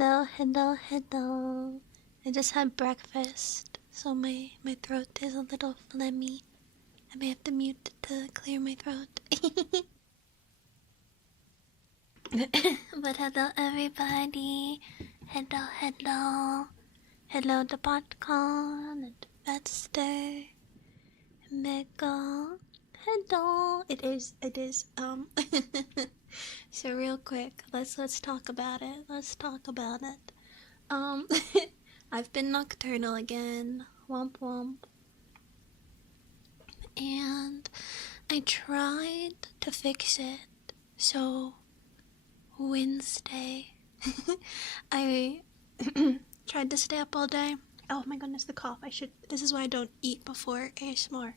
Hello, hello, hello. I just had breakfast, so my throat is a little phlegmy. I may have to mute to clear my throat. But hello, everybody. Hello, hello. Hello, the PodCon and Vetster. Mega. Hello. It is. So real quick, let's talk about it. Let's talk about it. I've been nocturnal again. Womp womp. And I tried to fix it. So Wednesday, I tried to stay up all day. Oh my goodness, the cough. This is why I don't eat before ASMR.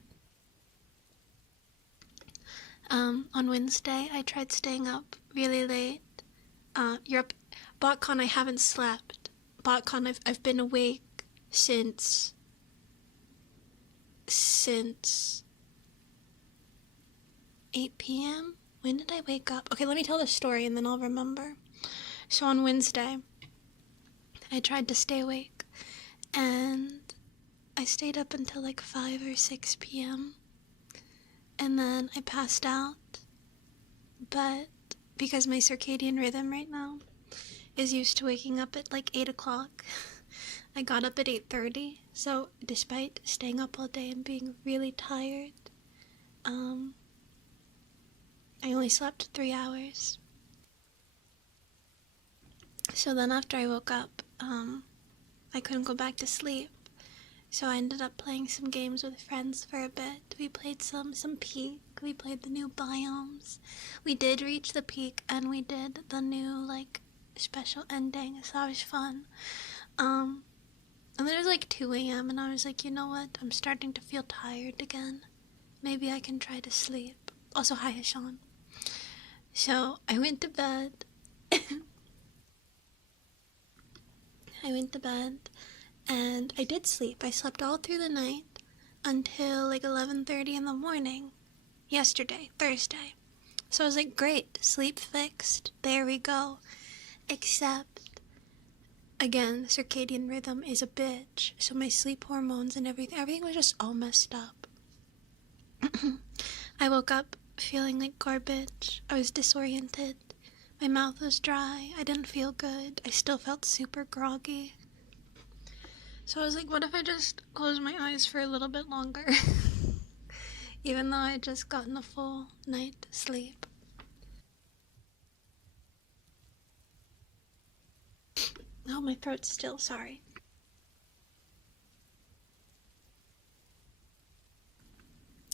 On Wednesday, I tried staying up really late. BotCon, I haven't slept. BotCon, I've been awake since 8 p.m. When did I wake up? Okay, let me tell the story and then I'll remember. So on Wednesday, I tried to stay awake and I stayed up until like 5 or 6 p.m. and then I passed out. But because my circadian rhythm right now is used to waking up at like 8 o'clock, I got up at 8:30. So despite staying up all day and being really tired, I only slept 3 hours. So then after I woke up, I couldn't go back to sleep. So I ended up playing some games with friends for a bit. We played some Peak. We played the new biomes. We did reach the peak and we did the new like special ending. So that was fun. And then it was like 2 a.m. and I was like, you know what? I'm starting to feel tired again. Maybe I can try to sleep. Also, hi Hashan. So I went to bed. And I did sleep. I slept all through the night until like 11:30 in the morning. Yesterday, Thursday. So I was like, great, sleep fixed. There we go. Except, again, circadian rhythm is a bitch. So my sleep hormones and everything was just all messed up. I woke up feeling like garbage. I was disoriented. My mouth was dry. I didn't feel good. I still felt super groggy. So I was like, what if I just close my eyes for a little bit longer? Even though I had just gotten a full night sleep. Oh, my throat's still sorry.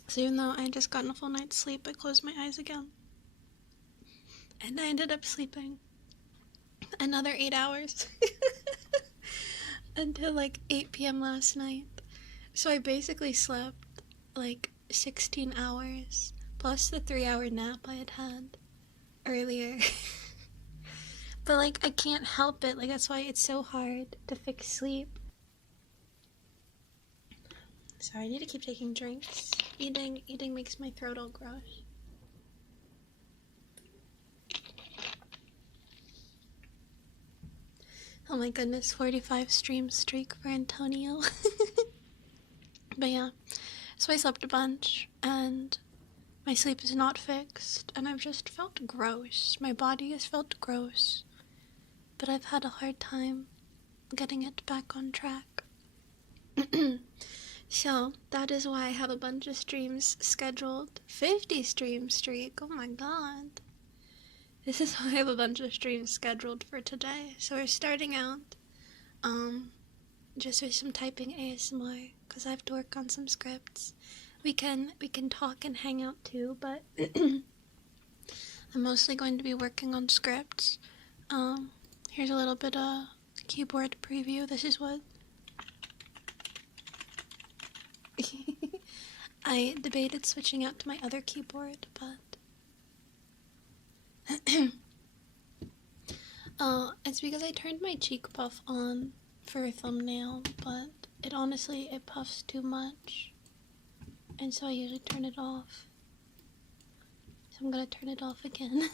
So even though I had just gotten a full night's sleep, I closed my eyes again. And I ended up sleeping another 8 hours. Until like 8 p.m. last night. So I basically slept like 16 hours, plus the 3-hour nap I had earlier. But like, I can't help it. Like, that's why it's so hard to fix sleep. Sorry, I need to keep taking drinks. Eating makes my throat all gross. Oh my goodness, 45 stream streak for Antonio. But yeah, so I slept a bunch, and my sleep is not fixed, and I've just felt gross. My body has felt gross, but I've had a hard time getting it back on track. So that is why I have a bunch of streams scheduled. 50 stream streak, oh my god. This is why I have a bunch of streams scheduled for today. So we're starting out, just with some typing ASMR, because I have to work on some scripts. We can talk and hang out too, but I'm mostly going to be working on scripts. Here's a little bit of keyboard preview. This is what I debated switching out to my other keyboard, but it's because I turned my cheek puff on for a thumbnail, but it puffs too much, and so I usually turn it off. So I'm gonna turn it off again.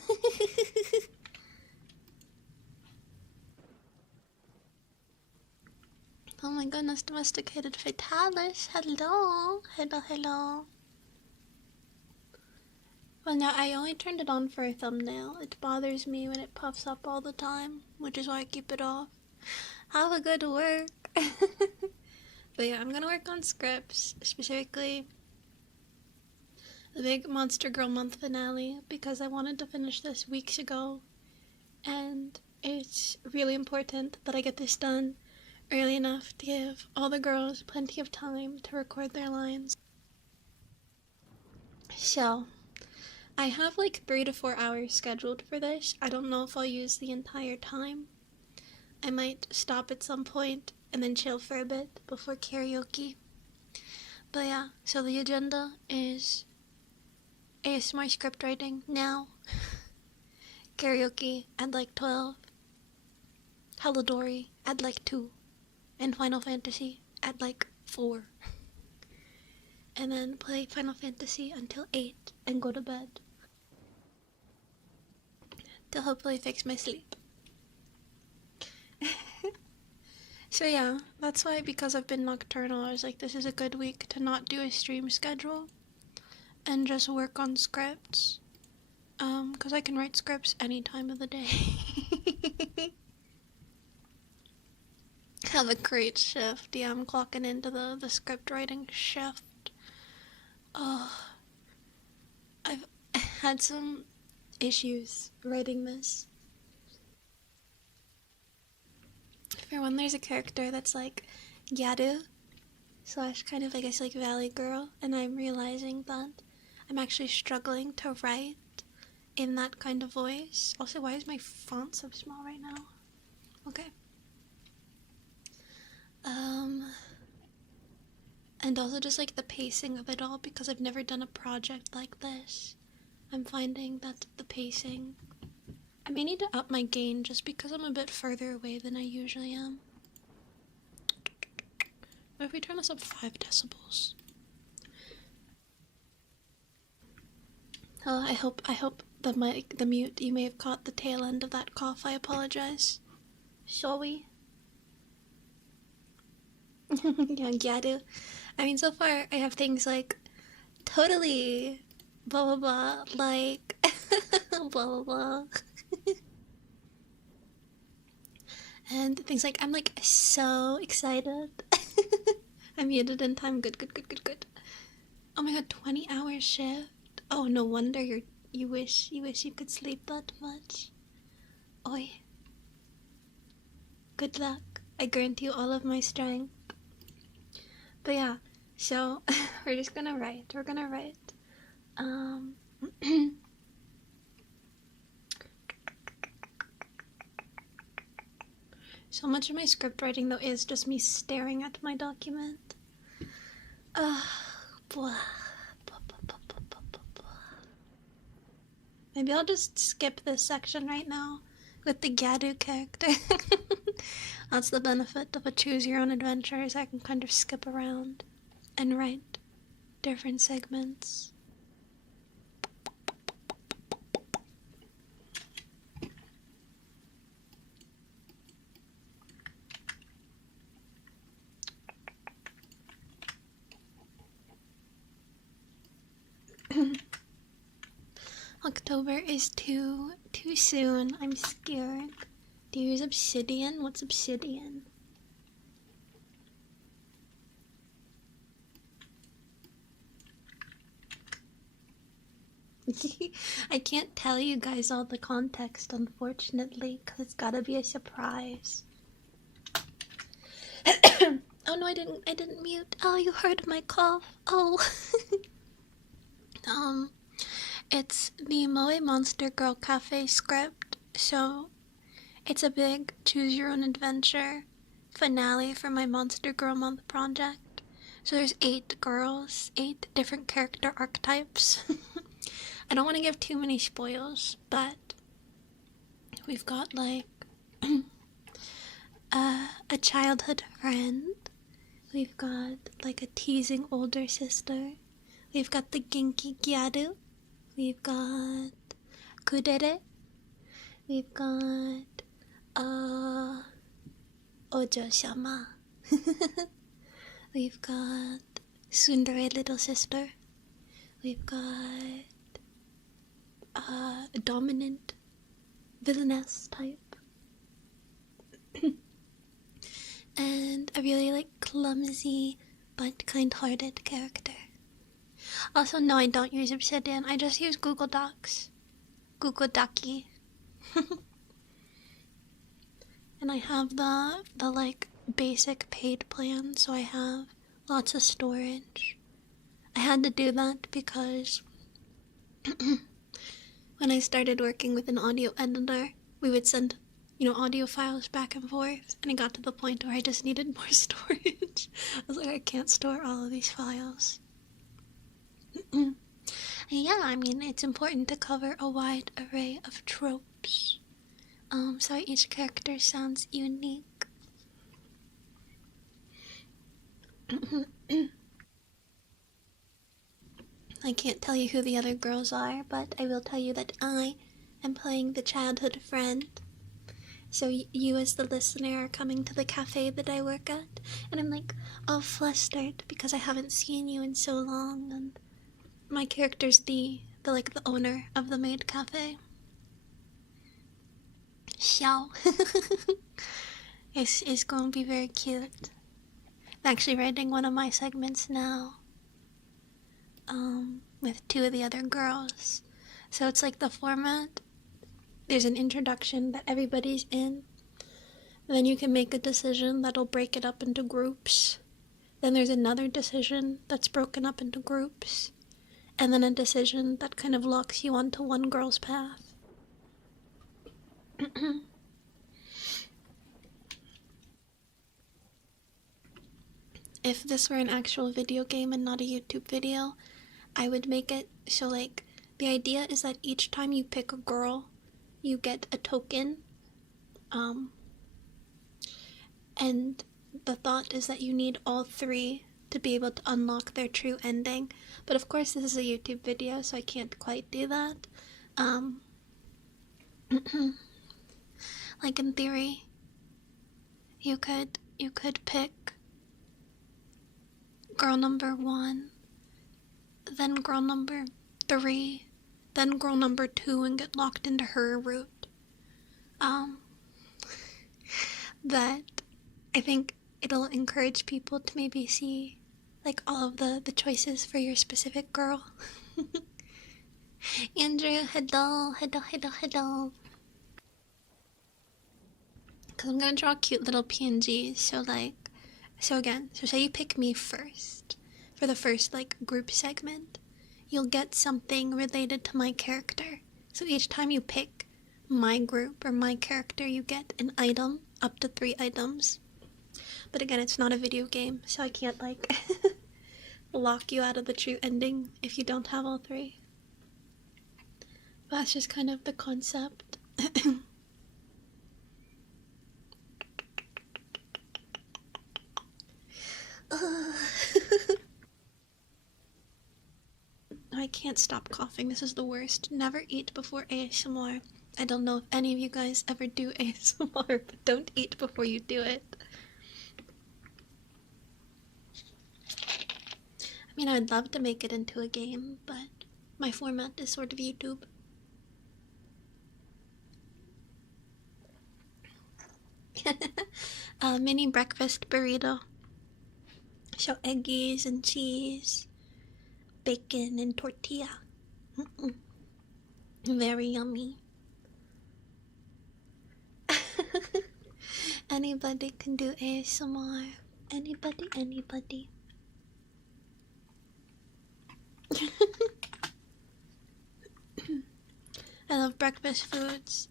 Oh my goodness, domesticated fatalis. Hello. Hello, hello. Well, now I only turned it on for a thumbnail. It bothers me when it puffs up all the time, which is why I keep it off. Have a good work. But yeah, I'm gonna work on scripts, specifically the big Monster Girl month finale, because I wanted to finish this weeks ago, and it's really important that I get this done early enough to give all the girls plenty of time to record their lines. So, I have like 3 to 4 hours scheduled for this. I don't know if I'll use the entire time. I might stop at some point and then chill for a bit before karaoke. But yeah, so the agenda is ASMR script writing now, karaoke at like 12, Halladori at like 2, and Final Fantasy at like 4. And then play Final Fantasy until 8 and go to bed. To hopefully fix my sleep. So yeah, that's why, because I've been nocturnal, I was like, this is a good week to not do a stream schedule and just work on scripts. Because I can write scripts any time of the day. Have a great shift. Yeah, I'm clocking into the script writing shift. Oh, I've had some issues writing this. For one, there's a character that's like Gyaru slash kind of, I guess, like Valley Girl, and I'm realizing that I'm actually struggling to write in that kind of voice. Also, why is my font so small right now? Okay. And also just like the pacing of it all, because I've never done a project like this. I'm finding that the pacing, I may need to up my gain just because I'm a bit further away than I usually am. What if we turn this up 5 decibels? Oh, I hope the mute, you may have caught the tail end of that cough. I apologize. Sorry. Yeah, Gyaru. I mean, so far I have things like totally blah blah blah, like blah blah blah. And things like, I'm like so excited. I muted in time. Good. Oh my god, 20-hour shift. Oh, no wonder you wish you could sleep that much. Oi. Good luck. I grant you all of my strength. But yeah, so we're just gonna write. We're gonna write. So much of my script writing, though, is just me staring at my document. Blah. Maybe I'll just skip this section right now with the Gyaru character. That's the benefit of a choose your own adventure, is I can kind of skip around and write different segments. October is too soon. I'm scared. Do you use obsidian? What's obsidian? I can't tell you guys all the context, unfortunately, because it's gotta be a surprise. Oh no, I didn't mute. Oh, you heard my cough. Oh. It's the Moe Monster Girl Cafe script, so it's a big choose your own adventure finale for my Monster Girl Month project. So there's 8 girls, 8 different character archetypes. I don't want to give too many spoils, but we've got like a childhood friend. We've got like a teasing older sister. We've got the Genki Gyaru. We've got Kudere. We've got Ojo-sama. We've got Tsundere little sister. We've got a dominant villainess type. And a really like clumsy but kind-hearted character. Also, no, I don't use Obsidian. I just use Google Docs. Google Docky. And I have the like basic paid plan, so I have lots of storage. I had to do that because when I started working with an audio editor, we would send, audio files back and forth, and it got to the point where I just needed more storage. I was like, I can't store all of these files. Yeah, I mean, it's important to cover a wide array of tropes. So each character sounds unique. I can't tell you who the other girls are, but I will tell you that I am playing the childhood friend. So you as the listener are coming to the cafe that I work at, and I'm like all flustered because I haven't seen you in so long, and my character's the owner of the maid cafe. Xiao. It's going to be very cute. I'm actually writing one of my segments now. With two of the other girls. So it's like the format. There's an introduction that everybody's in. Then you can make a decision that'll break it up into groups. Then there's another decision that's broken up into groups. And then a decision that kind of locks you onto one girl's path. If this were an actual video game and not a YouTube video, I would make it so, like, the idea is that each time you pick a girl, you get a token. And the thought is that you need all three to be able to unlock their true ending. But of course, this is a YouTube video, so I can't quite do that. Like in theory, you could pick girl number 1, then girl number 3, then girl number 2, and get locked into her route. That I think it'll encourage people to maybe see like all of the choices for your specific girl. Andrew, hello. Because I'm gonna draw cute little PNGs, so say you pick me first for the first like group segment, you'll get something related to my character. So each time you pick my group or my character, you get an item, up to 3 items. But again, it's not a video game, so I can't like lock you out of the true ending if you don't have all 3. But that's just kind of the concept. I can't stop coughing. This is the worst. Never eat before ASMR. I don't know if any of you guys ever do ASMR, but don't eat before you do it. I mean, I'd love to make it into a game, but my format is sort of YouTube. Mini breakfast burrito. So eggies and cheese, bacon and tortilla. Very yummy. Anybody can do ASMR. Anybody. I love breakfast foods.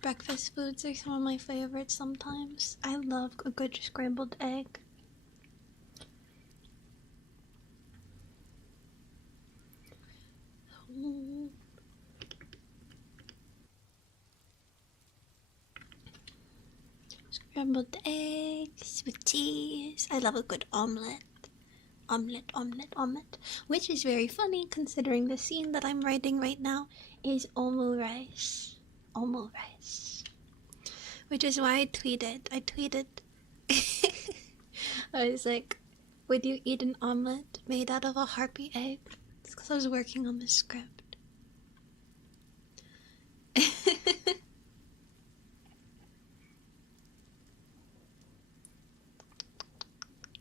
Breakfast foods are some of my favorites sometimes. I love a good scrambled egg. Scrambled eggs with cheese. I love a good omelette. Omelette. Which is very funny considering the scene that I'm writing right now is omu rice. Which is why I tweeted I was like, would you eat an omelet made out of a harpy egg? It's because I was working on the script.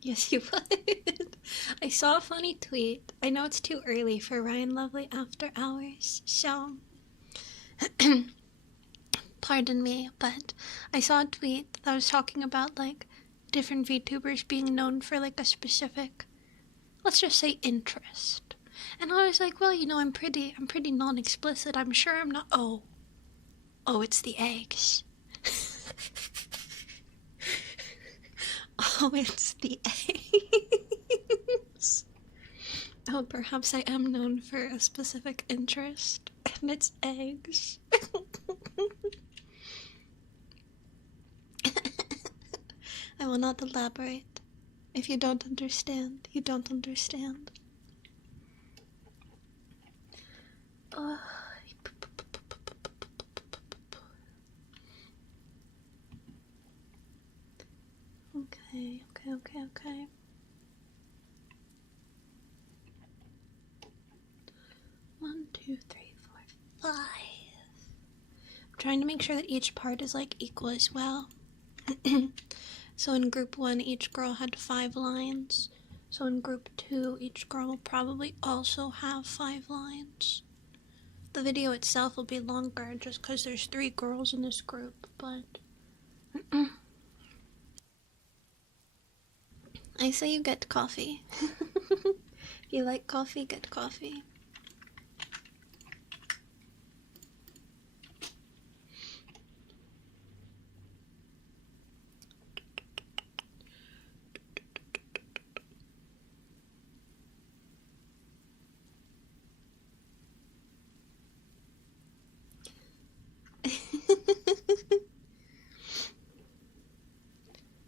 Yes, you would. I saw a funny tweet. I know it's too early for Ryan Lovely After Hours, so pardon me, but I saw a tweet that was talking about like different VTubers being known for like a specific, let's just say, interest. And I was like, well, you know, I'm pretty non-explicit. I'm sure I'm not. Oh, it's the eggs. Oh, it's the eggs. Oh, perhaps I am known for a specific interest, and it's eggs. I will not elaborate. If you don't understand, you don't understand. Okay. 1, 2, 3, 4, 5. I'm trying to make sure that each part is like equal as well. So in group 1, each girl had 5 lines. So in group 2, each girl will probably also have 5 lines. The video itself will be longer just because there's 3 girls in this group, but I say you get coffee. If you like coffee, get coffee.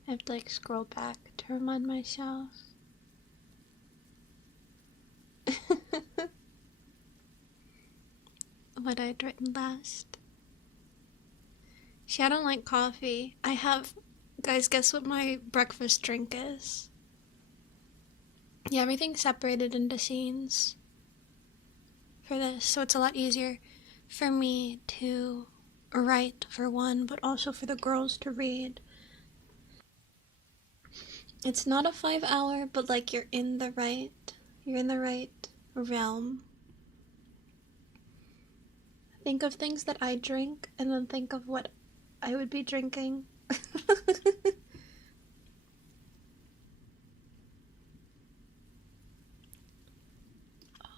I have to like scroll back to remind myself. What I'd written last. See, I don't like coffee. Guys, guess what my breakfast drink is? Yeah, everything's separated into scenes for this, so it's a lot easier for me to write for one, but also for the girls to read. It's not a 5-hour, but like you're in the right realm. Think of things that I drink, and then think of what I would be drinking.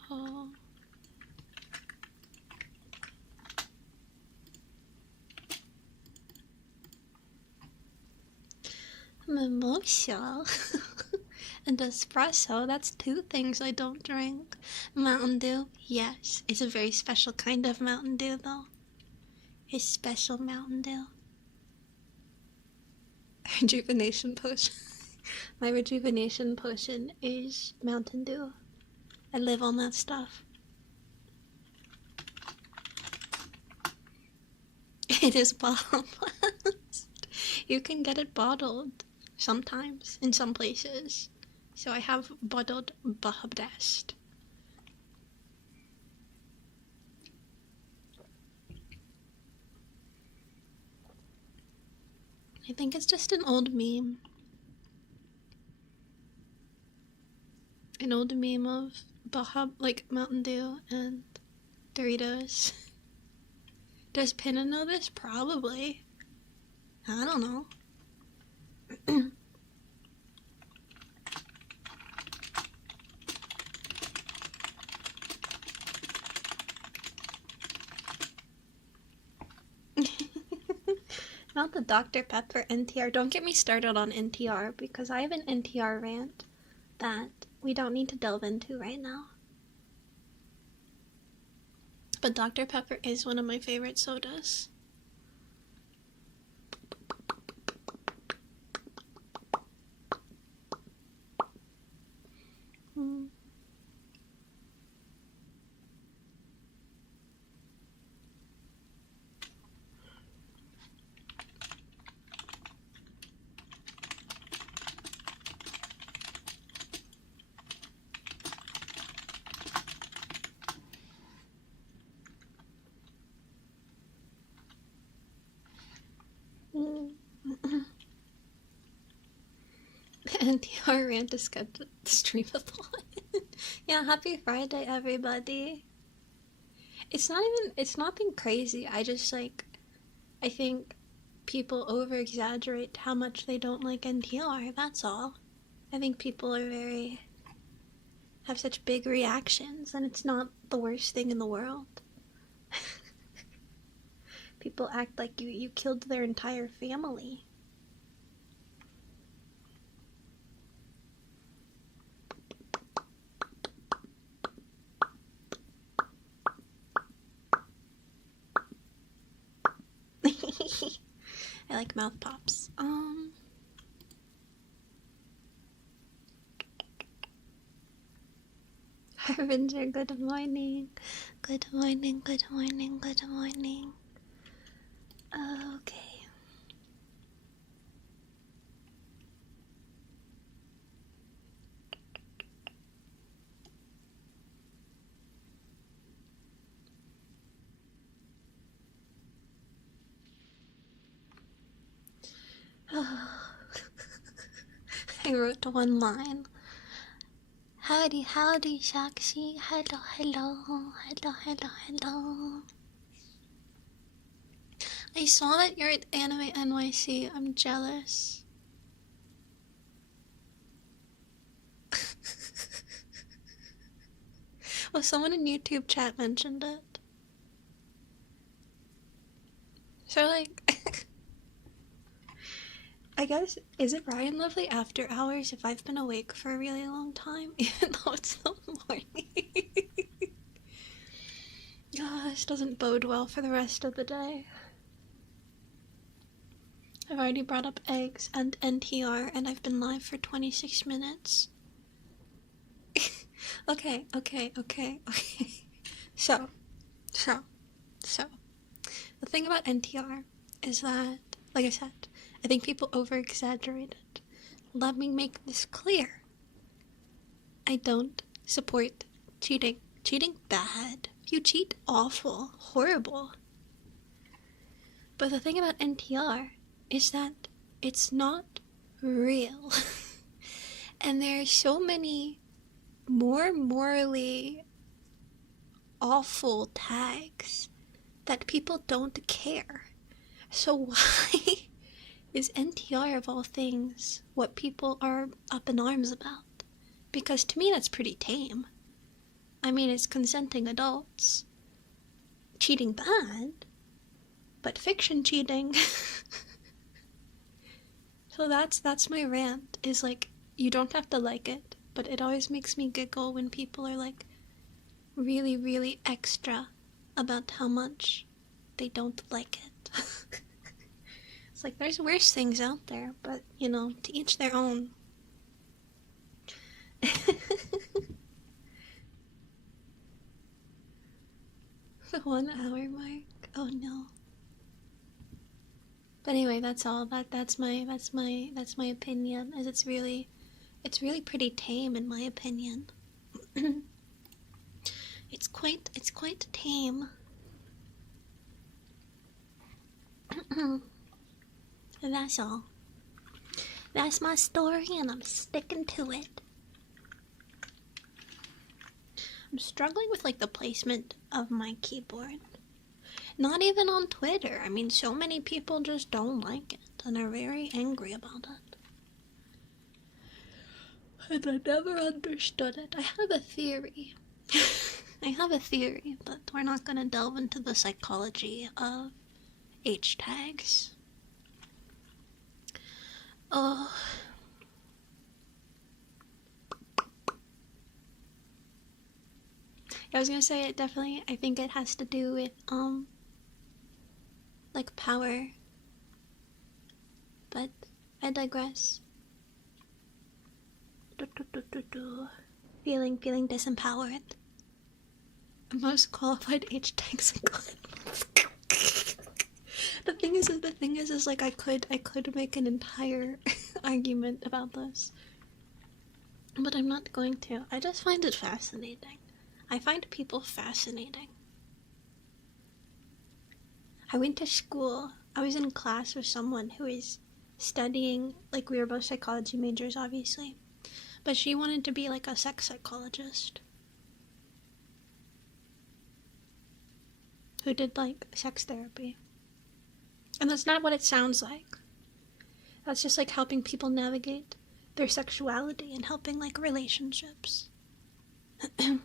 Oh. Mimosa and espresso, that's 2 things I don't drink. Mountain Dew, yes, it's a very special kind of Mountain Dew though. It's special Mountain Dew. Rejuvenation potion. My rejuvenation potion is Mountain Dew. I live on that stuff. It is bottled. You can get it bottled sometimes in some places. So I have bottled Bahabdest. I think it's just an old meme. An old meme of like Mountain Dew and Doritos. Does Pinna know this? Probably. I don't know. Not the Dr. Pepper NTR. Don't get me started on NTR because I have an NTR rant that we don't need to delve into right now. But Dr. Pepper is one of my favorite sodas. NTR ran to schedule the stream-a-thon. Yeah, happy Friday, everybody. It's nothing crazy. I just, like, I think people over-exaggerate how much they don't like NTR, that's all. I think people have such big reactions, and it's not the worst thing in the world. People act like you killed their entire family. I like mouth pops. Harbinger, good morning. Good morning, good morning, good morning. Okay. I wrote one line. Howdy, howdy, Shakshi. Hello, hello, hello, hello, hello. I saw that you're at Anime NYC. I'm jealous. Well, someone in YouTube chat mentioned it. So, like, I guess, is it Ryan Lovely after hours if I've been awake for a really long time, even though it's the morning? This doesn't bode well for the rest of the day. I've already brought up eggs and NTR, and I've been live for 26 minutes. Okay. So, the thing about NTR is that, like I said, I think people over-exaggerate it. Let me make this clear. I don't support cheating. Cheating, bad. If you cheat, awful. Horrible. But the thing about NTR is that it's not real. And there are so many more morally awful tags that people don't care. So why is NTR of all things what people are up in arms about? Because to me that's pretty tame. I mean, it's consenting adults. Cheating bad, but fiction cheating. So that's my rant, is like, you don't have to like it, but it always makes me giggle when people are like really, really extra about how much they don't like it. It's like, there's worse things out there, but, you know, to each their own. The 1 hour mark? Oh no. But anyway, that's all. That's my opinion, as it's really pretty tame in my opinion. It's quite tame. That's all. That's my story, and I'm sticking to it. I'm struggling with, like, the placement of my keyboard. Not even on Twitter. I mean, so many people just don't like it and are very angry about it. And I never understood it. I have a theory. But we're not gonna delve into the psychology of H tags. Oh. I was gonna say, it definitely, I think it has to do with, like, power. But I digress. Feeling disempowered. Most qualified H tags. The thing is, like, I could make an entire argument about this, but I'm not going to. I just find it fascinating. I find people fascinating. I went to school. I was in class with someone who is studying, like, we were both psychology majors, obviously, but she wanted to be, like, a sex psychologist who did, like, sex therapy. And that's not what it sounds like. That's just, like, helping people navigate their sexuality and helping, like, relationships. Oy.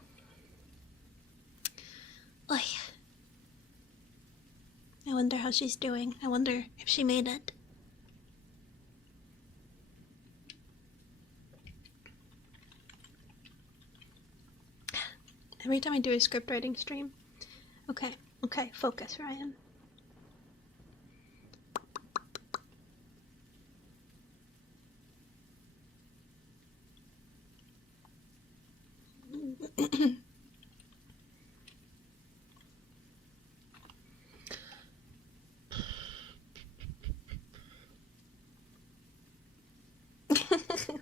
I wonder how she's doing. I wonder if she made it. Every time I do a script writing stream. Okay, focus, Ryan.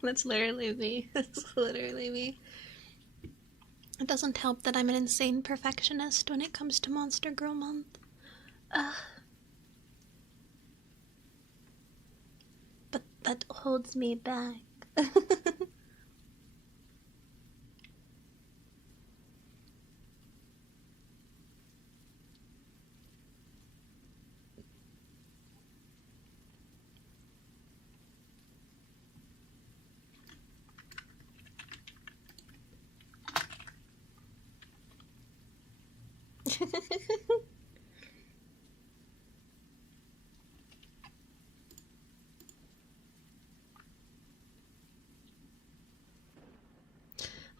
That's literally me. That's literally me. It doesn't help that I'm an insane perfectionist when it comes to Monster Girl Month. But that holds me back.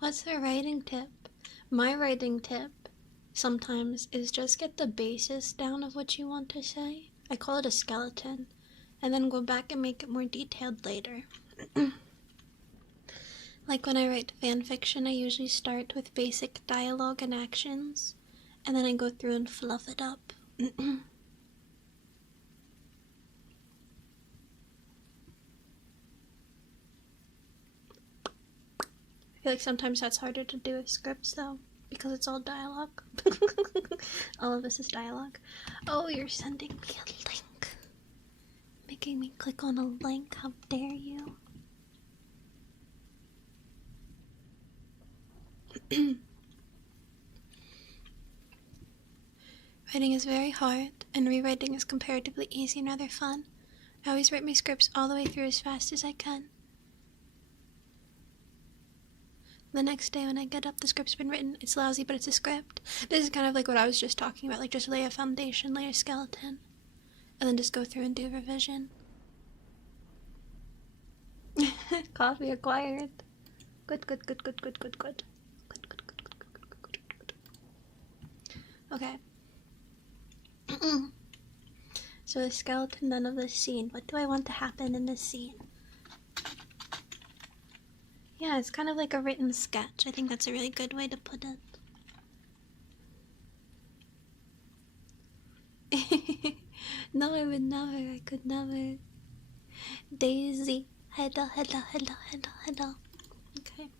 What's the writing tip? My writing tip sometimes is just get the basis down of what you want to say. I call it a skeleton, and then go back and make it more detailed later. Like when I write fan fiction, I usually start with basic dialogue and actions, and then I go through and fluff it up. I feel like sometimes that's harder to do with scripts, though, because it's all dialogue. All of this is dialogue. Oh, you're sending me a link. Making me click on a link. How dare you? Writing is very hard, and rewriting is comparatively easy and rather fun. I always write my scripts all the way through as fast as I can. The next day when I get up, the script's been written. It's lousy, but it's a script. This is kind of like what I was just talking about, like just lay a foundation, lay a skeleton, and then just go through and do revision. Coffee acquired. Good. Okay. So the skeleton then of this scene. What do I want to happen in this scene? Yeah, it's kind of like a written sketch. I think that's a really good way to put it. No, I would never. I could never. Daisy. Hello. Okay.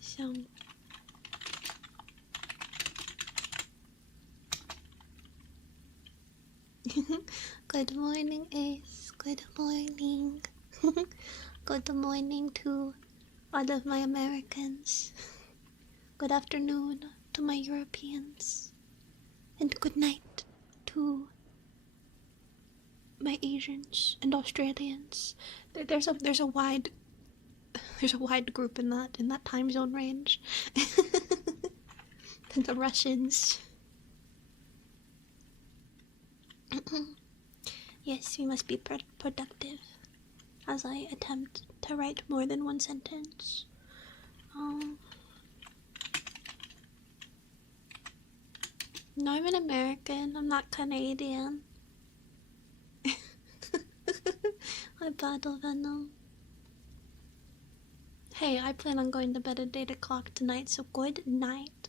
So. Good morning, Ace. Good morning. Good morning to all of my Americans. Good afternoon to my Europeans. And good night to my Asians and Australians. There's a wide group in that time zone range. And the Russians. Yes, we must be productive as I attempt to write more than one sentence. No, I'm an American. I'm not Canadian. I battle venom. Hey, I plan on going to bed at 8 o'clock tonight, so good night.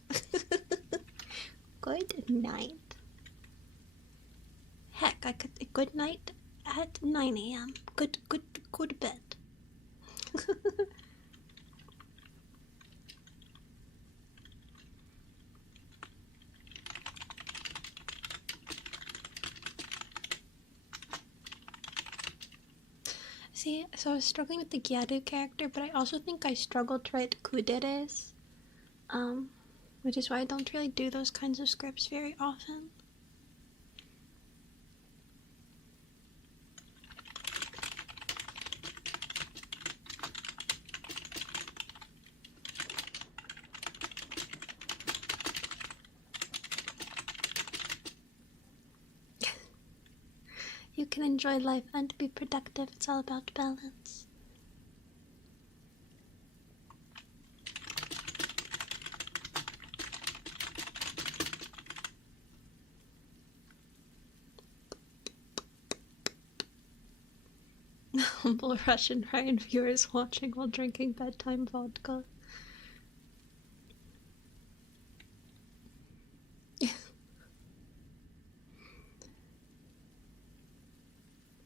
Good night. Heck, I could good night at 9 a.m. Good bed. See, so I was struggling with the Gyaru character, but I also think I struggled to write kuderes, which is why I don't really do those kinds of scripts very often. You can enjoy life and be productive. It's all about balance. Humble Russian Ryan viewers watching while drinking bedtime vodka.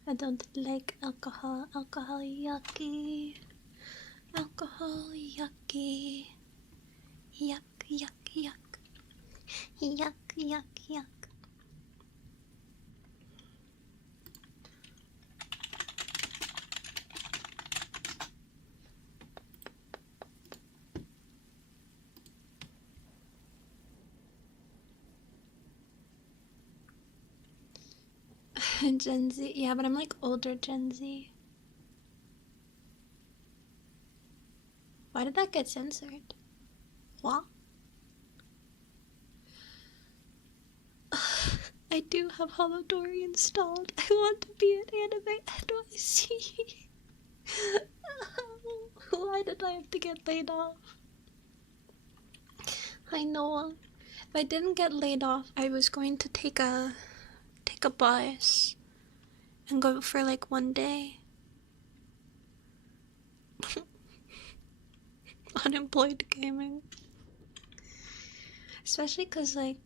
I don't like alcohol. Alcohol yucky. Alcohol yucky. Yuck, yuck, yuck. Yuck, yuck, yuck. Gen Z, yeah, but I'm like older Gen Z. Why did that get censored? What? I do have Holodori installed. I want to be an anime NYC. Why did I have to get laid off? I know. If I didn't get laid off, I was going to take a bus and go for like one day. Unemployed gaming. Especially because like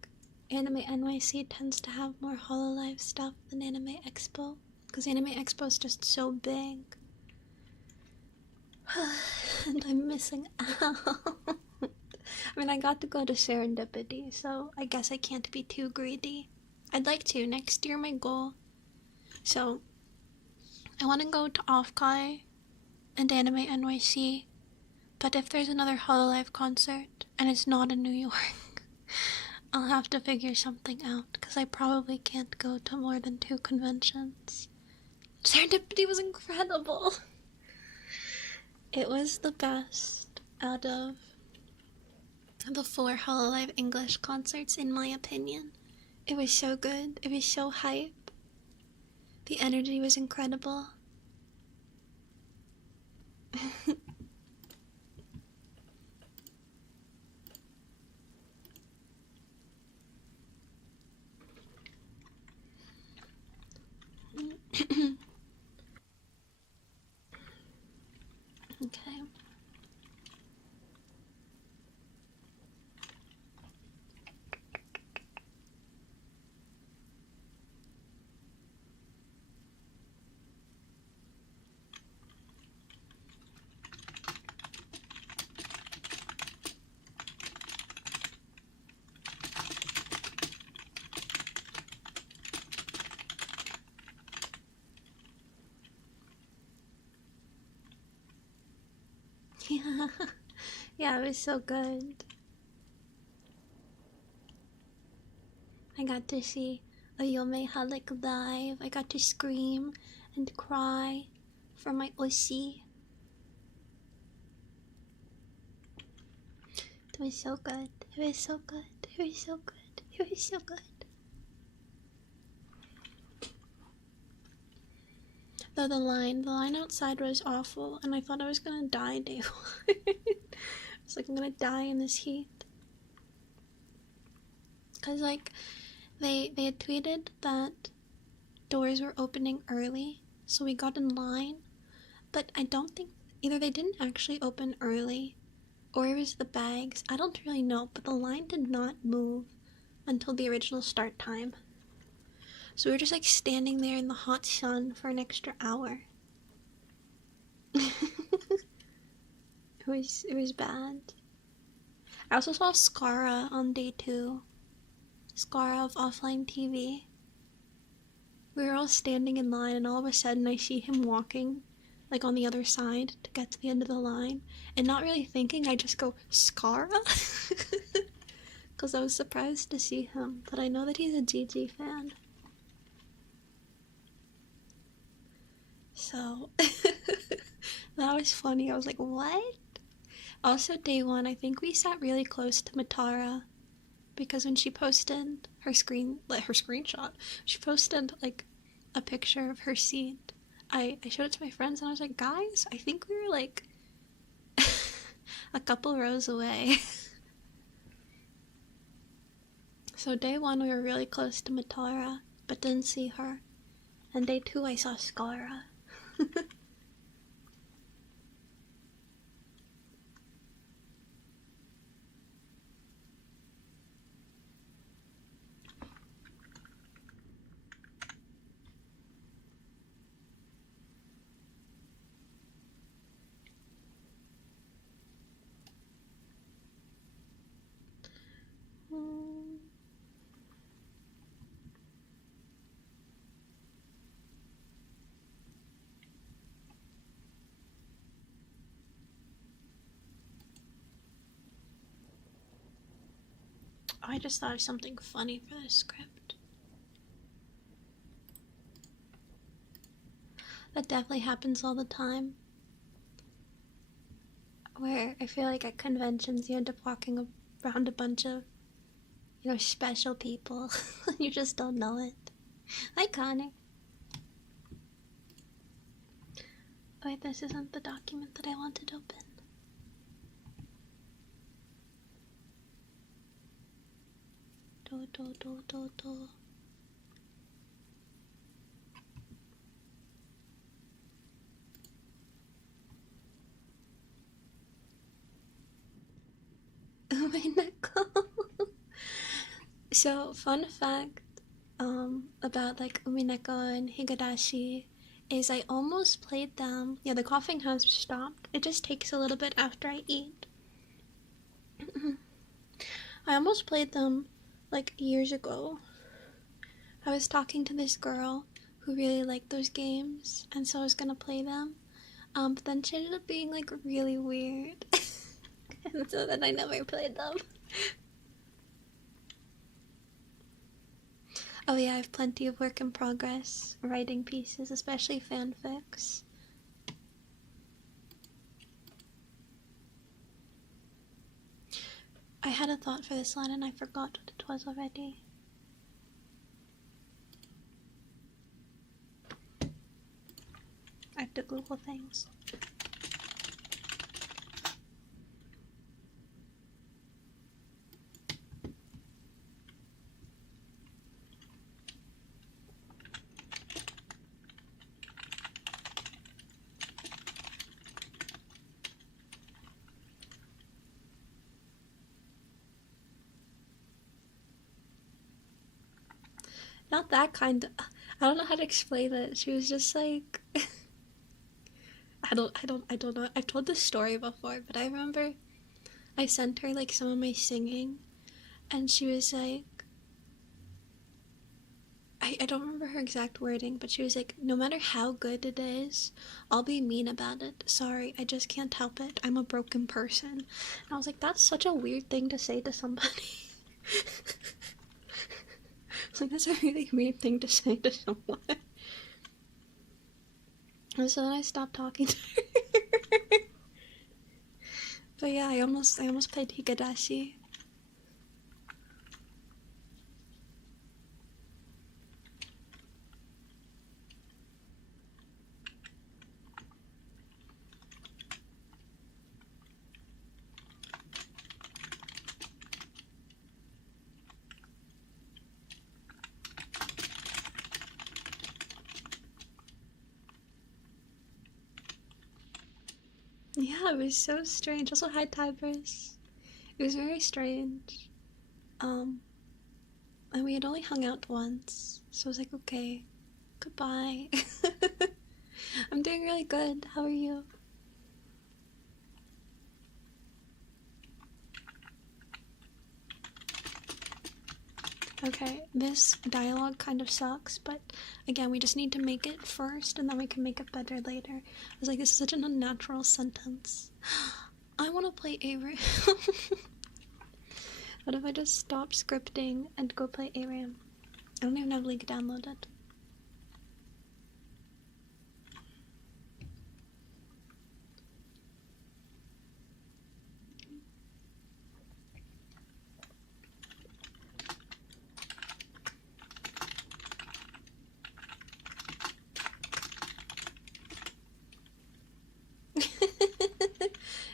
Anime NYC tends to have more Hololive stuff than Anime Expo. Because Anime Expo is just so big. And I'm missing out. I mean, I got to go to Serendipity, so I guess I can't be too greedy. I'd like to. Next year, my goal. So, I want to go to Offkai and Anime NYC. But if there's another Hololive concert, and it's not in New York, I'll have to figure something out, because I probably can't go to more than 2 conventions. Serendipity was incredible! It was the best out of the 4 Hololive English concerts, in my opinion. It was so good. It was so hype. The energy was incredible. Okay. Yeah. Yeah, it was so good. I got to see Ayome Halik live. I got to scream and cry for my Oshi. It was so good. It was so good. It was so good. It was so good. Though the line outside was awful, and I thought I was gonna die day one. I was like, I'm gonna die in this heat. Cause like, they had tweeted that doors were opening early, so we got in line. But I don't think, either they didn't actually open early, or it was the bags. I don't really know, but the line did not move until the original start time. So we were just like standing there in the hot sun for an extra hour. It was bad. I also saw Skara on day 2. Skara of Offline TV. We were all standing in line, and all of a sudden I see him walking like on the other side to get to the end of the line, and not really thinking, I just go, Scara? Because I was surprised to see him, but I know that he's a GG fan. So, that was funny. I was like, what? Also, day one, I think we sat really close to Matara, because when she posted her screenshot, she posted, like, a picture of her seat. I showed it to my friends, and I was like, guys, I think we were, like, a couple rows away. So day one, we were really close to Matara, but didn't see her. And day two, I saw Scara. I just thought of something funny for this script. That definitely happens all the time. Where I feel like at conventions you end up walking around a bunch of, special people. You just don't know it. Hi, Connor. Wait, this isn't the document that I wanted open. Do. Oh, my Neko. So, fun fact about like Umineko and Higurashi is I almost played them. Yeah, the coughing has stopped. It just takes a little bit after I eat. I almost played them like years ago. I was talking to this girl who really liked those games, and so I was gonna play them. But then she ended up being like really weird. And so then I never played them. Oh yeah, I have plenty of work in progress, writing pieces, especially fanfics. I had a thought for this line and I forgot what it was already. I have to Google things. Not that kind of, I don't know how to explain it. She was just like I don't know. I've told this story before, but I remember I sent her like some of my singing and she was like, I don't remember her exact wording, but she was like, no matter how good it is, I'll be mean about it. Sorry, I just can't help it. I'm a broken person. And I was like, that's such a weird thing to say to somebody. It's like, that's a really weird thing to say to someone. And so then I stopped talking to her. But yeah, I almost played Higurashi. Yeah, it was so strange. Also, hi, Tybris. It was very strange. And we had only hung out once, so I was like, okay, goodbye. I'm doing really good. How are you? Okay, this dialogue kind of sucks, but again, we just need to make it first and then we can make it better later. I was like, this is such an unnatural sentence. I want to play ARAM. What if I just stop scripting and go play ARAM? I don't even have League downloaded.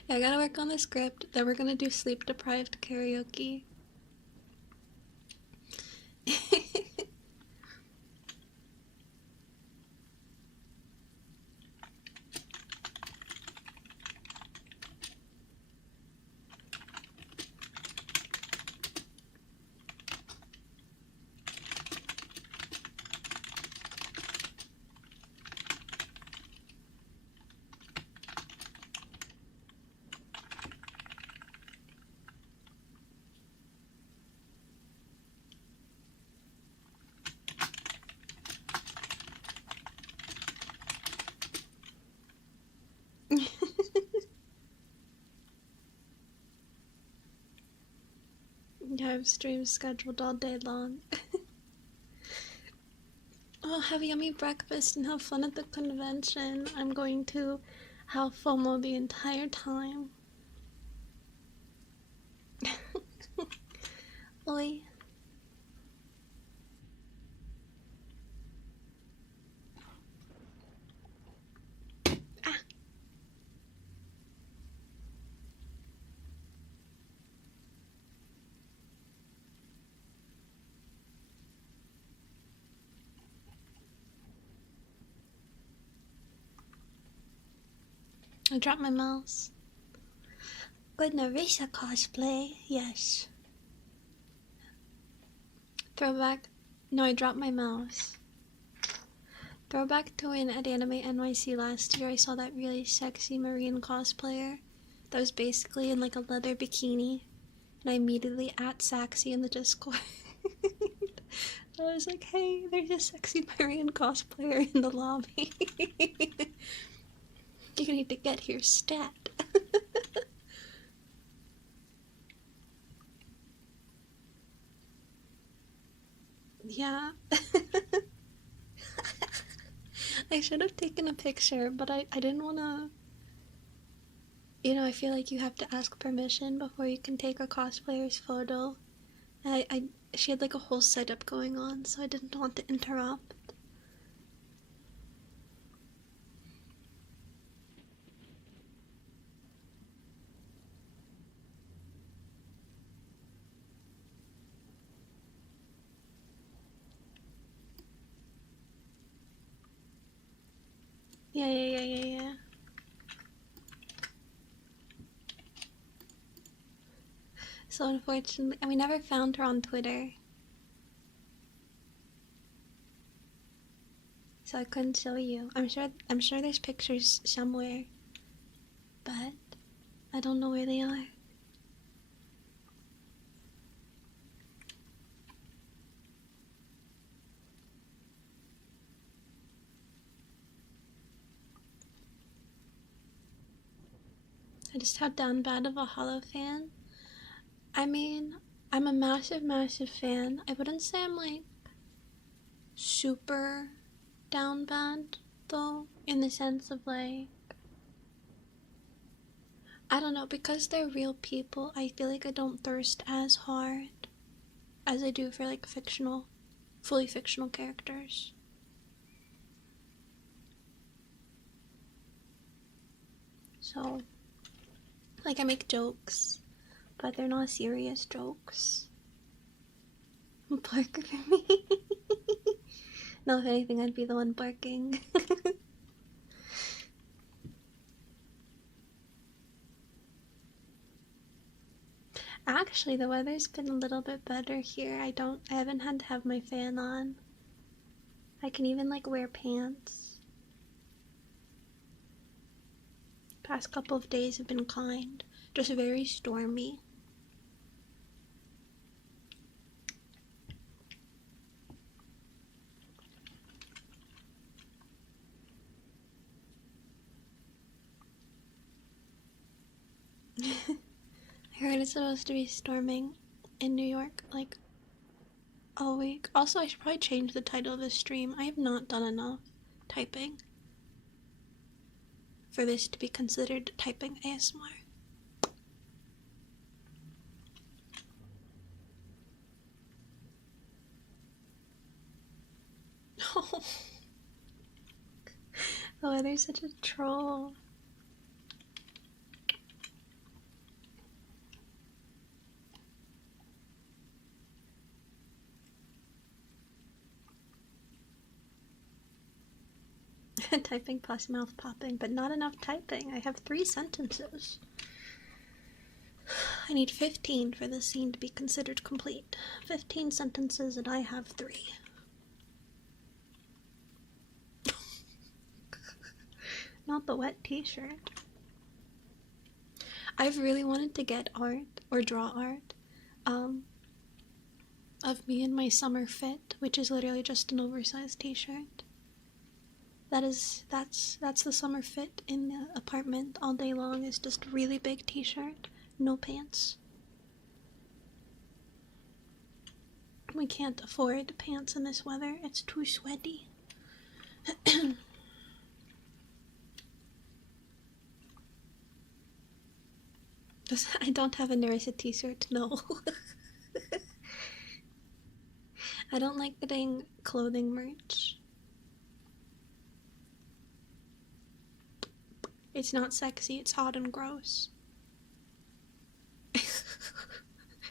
Yeah, I gotta work on the script. Then we're gonna do sleep deprived karaoke. Yeah, I have streams scheduled all day long. Oh, have yummy breakfast and have fun at the convention. I'm going to have FOMO the entire time. Oi. Ah. I dropped my mouse. Good Narissa cosplay, yes. Throwback. No, I dropped my mouse. Throwback to when at Anime NYC last year I saw that really sexy Marine cosplayer that was basically in like a leather bikini, and I immediately at Saxy in the Discord. I was like, hey, there's a sexy Marine cosplayer in the lobby. You need to get here stat. Yeah. I should have taken a picture, but I didn't want to. You know, I feel like you have to ask permission before you can take a cosplayer's photo. And she had like a whole setup going on, so I didn't want to interrupt. Yeah. So unfortunately, and we never found her on Twitter. So I couldn't show you. I'm sure there's pictures somewhere, but I don't know where they are. I just how down bad of a Hollow fan. I mean, I'm a massive fan. I wouldn't say I'm like super down bad though, in the sense of like, I don't know, because they're real people, I feel like I don't thirst as hard as I do for like fully fictional characters. So, like, I make jokes, but they're not serious jokes. Bark for me. No, if anything, I'd be the one barking. Actually, the weather's been a little bit better here. I haven't had to have my fan on. I can even like wear pants. Past couple of days have been kind, just very stormy. I heard it's supposed to be storming in New York, like, all week. Also, I should probably change the title of this stream. I have not done enough typing for this to be considered typing ASMR. Oh, oh, they're such a troll. Typing plus mouth popping, but not enough typing. I have 3 sentences. I need 15 for this scene to be considered complete. 15 sentences and I have 3. Not the wet t-shirt. I've really wanted to get art, or draw art, of me in my summer fit, which is literally just an oversized t-shirt. That's the summer fit in the apartment all day long, is just a really big t-shirt, no pants. We can't afford pants in this weather, it's too sweaty. I don't have a Nerissa t-shirt, no. I don't like getting clothing merch. It's not sexy, it's hot and gross.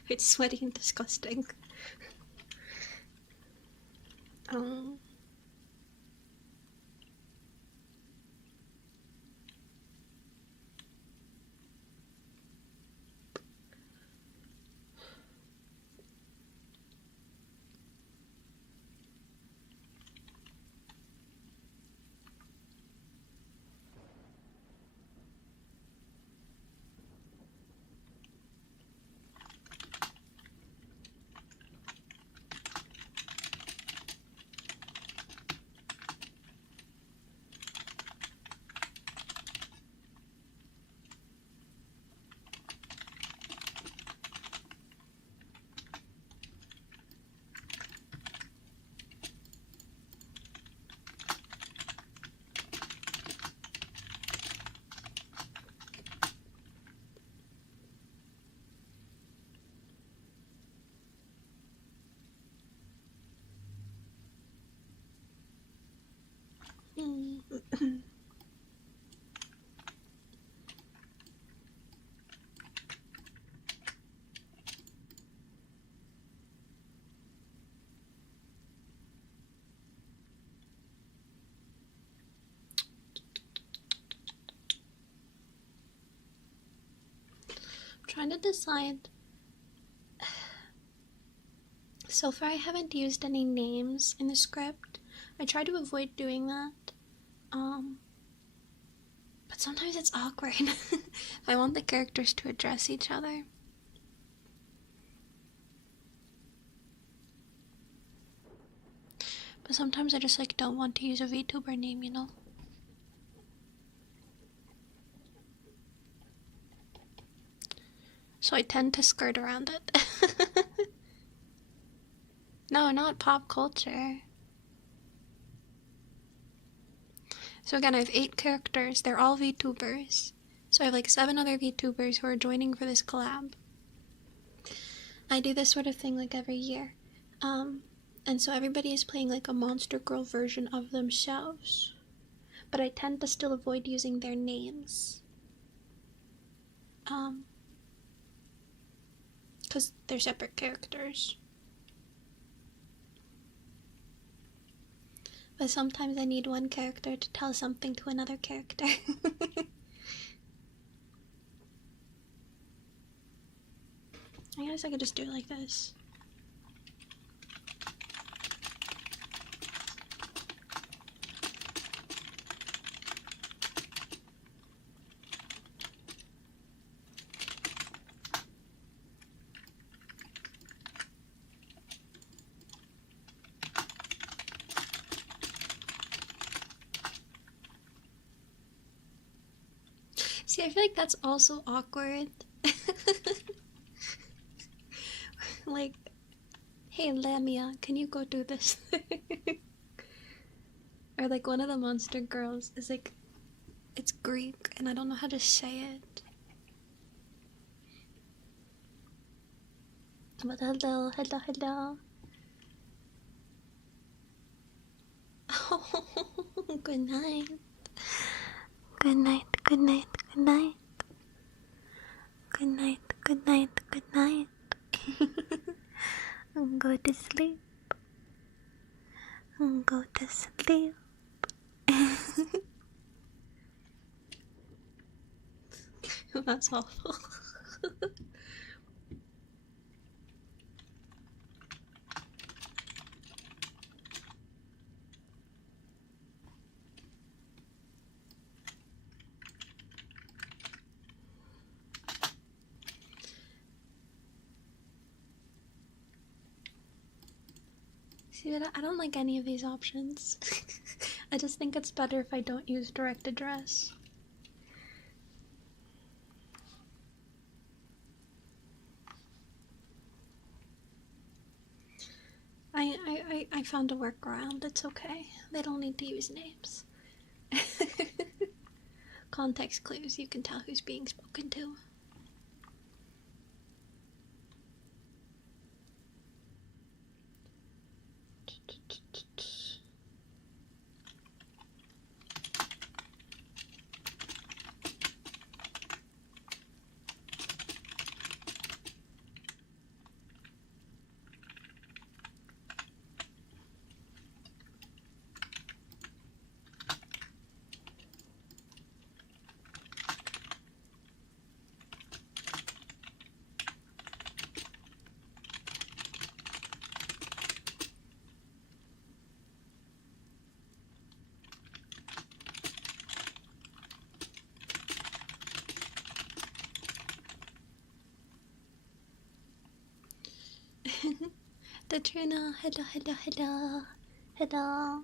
It's sweaty and disgusting. Oh. Trying to decide. So far I haven't used any names in the script. I try to avoid doing that. But sometimes it's awkward if I want the characters to address each other. But sometimes I just like don't want to use a VTuber name, you know? So I tend to skirt around it. No, not pop culture. So again, I have 8 characters. They're all VTubers. So I have like 7 other VTubers who are joining for this collab. I do this sort of thing like every year. And so everybody is playing like a Monster Girl version of themselves. But I tend to still avoid using their names. Because they're separate characters. But sometimes I need one character to tell something to another character. I guess I could just do it like this. See, I feel like that's also awkward Like, hey Lamia, can you go do this thing? Or like one of the monster girls is like, it's Greek and I don't know how to say it. But hello, hello, hello. Oh, good night. Good night, good night, good night. Good night, good night, good night. Go to sleep. Go to sleep. That's awful. See, I don't like any of these options. I just think it's better if I don't use direct address. I found a workaround. It's okay. They don't need to use names. Context clues, you can tell who's being spoken to. Katrina, hello, hello, hello, hello.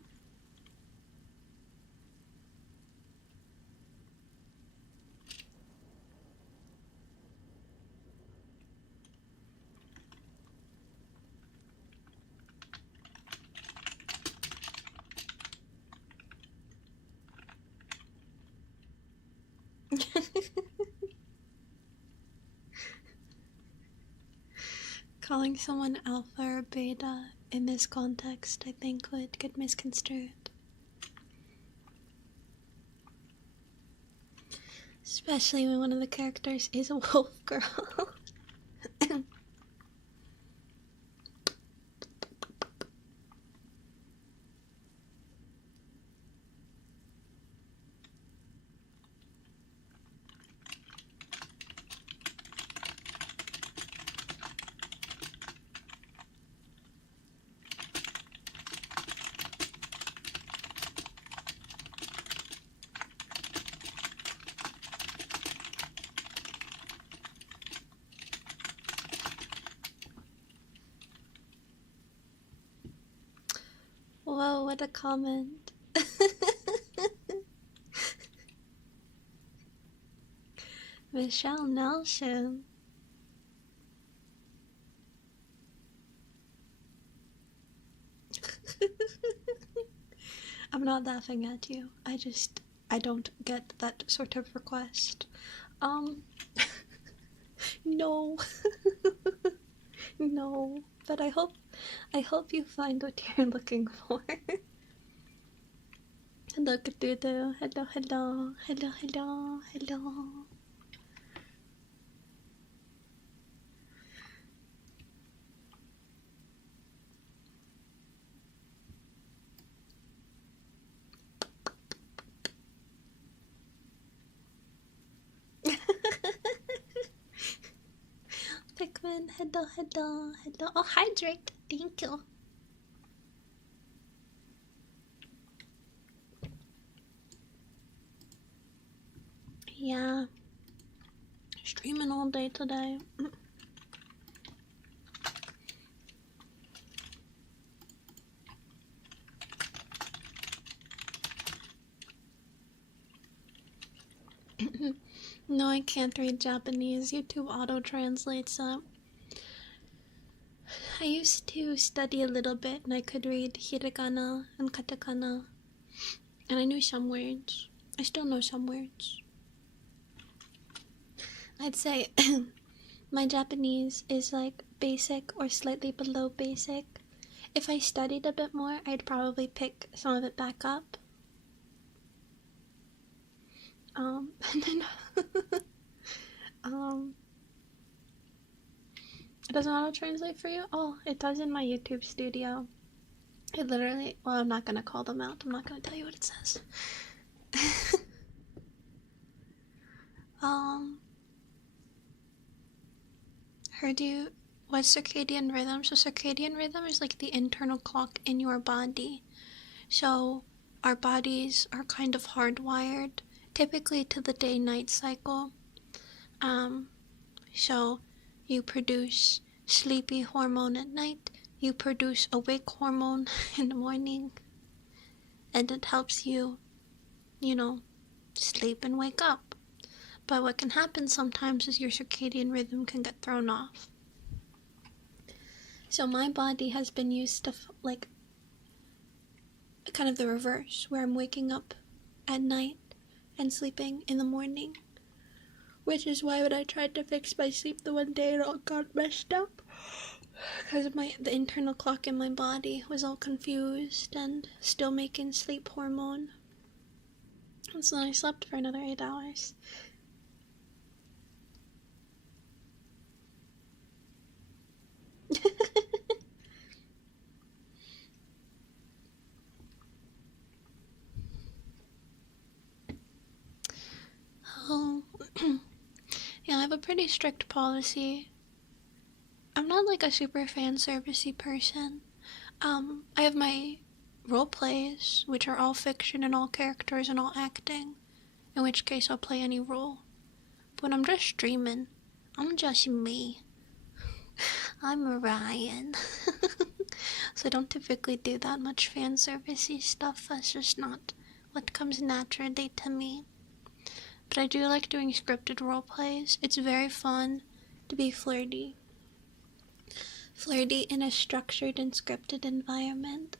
Calling someone alpha or beta in this context, I think, would get misconstrued. Especially when one of the characters is a wolf girl. Whoa, what a comment. Michelle Nelson. I'm not laughing at you. I don't get that sort of request. No. No. But I hope you find what you're looking for. Hello, Cthulhu. Hello, hello. Hello, hello. Hello. Pikmin, hello, hello, hello. Oh, hi, Drake. Thank you. Yeah. Streaming all day today. No, I can't read Japanese. YouTube auto-translates it. I used to study a little bit and I could read hiragana and katakana. And I knew some words. I still know some words. I'd say my Japanese is like basic or slightly below basic. If I studied a bit more, I'd probably pick some of it back up. And then it doesn't auto-translate for you? Oh, it does in my YouTube studio. It literally, well, I'm not gonna call them out. I'm not gonna tell you what it says. Heard you, what's circadian rhythm? So circadian rhythm is like the internal clock in your body. So our bodies are kind of hardwired, typically to the day-night cycle. So you produce sleepy hormone at night, you produce awake hormone in the morning, and it helps you, sleep and wake up. But what can happen sometimes is your circadian rhythm can get thrown off. So my body has been used to, like, kind of the reverse, where I'm waking up at night and sleeping in the morning. Which is why when I tried to fix my sleep the one day, it all got messed up. Because the internal clock in my body was all confused and still making sleep hormone. And so then I slept for another 8 hours. Oh, yeah, I have a pretty strict policy. I'm not like a super fan servicey person. I have my role plays, which are all fiction and all characters and all acting, in which case I'll play any role. But when I'm just streaming, I'm just me. I'm Ryan. So I don't typically do that much fan servicey stuff. That's just not what comes naturally to me. But I do like doing scripted role plays. It's very fun to be flirty. Flirty in a structured and scripted environment.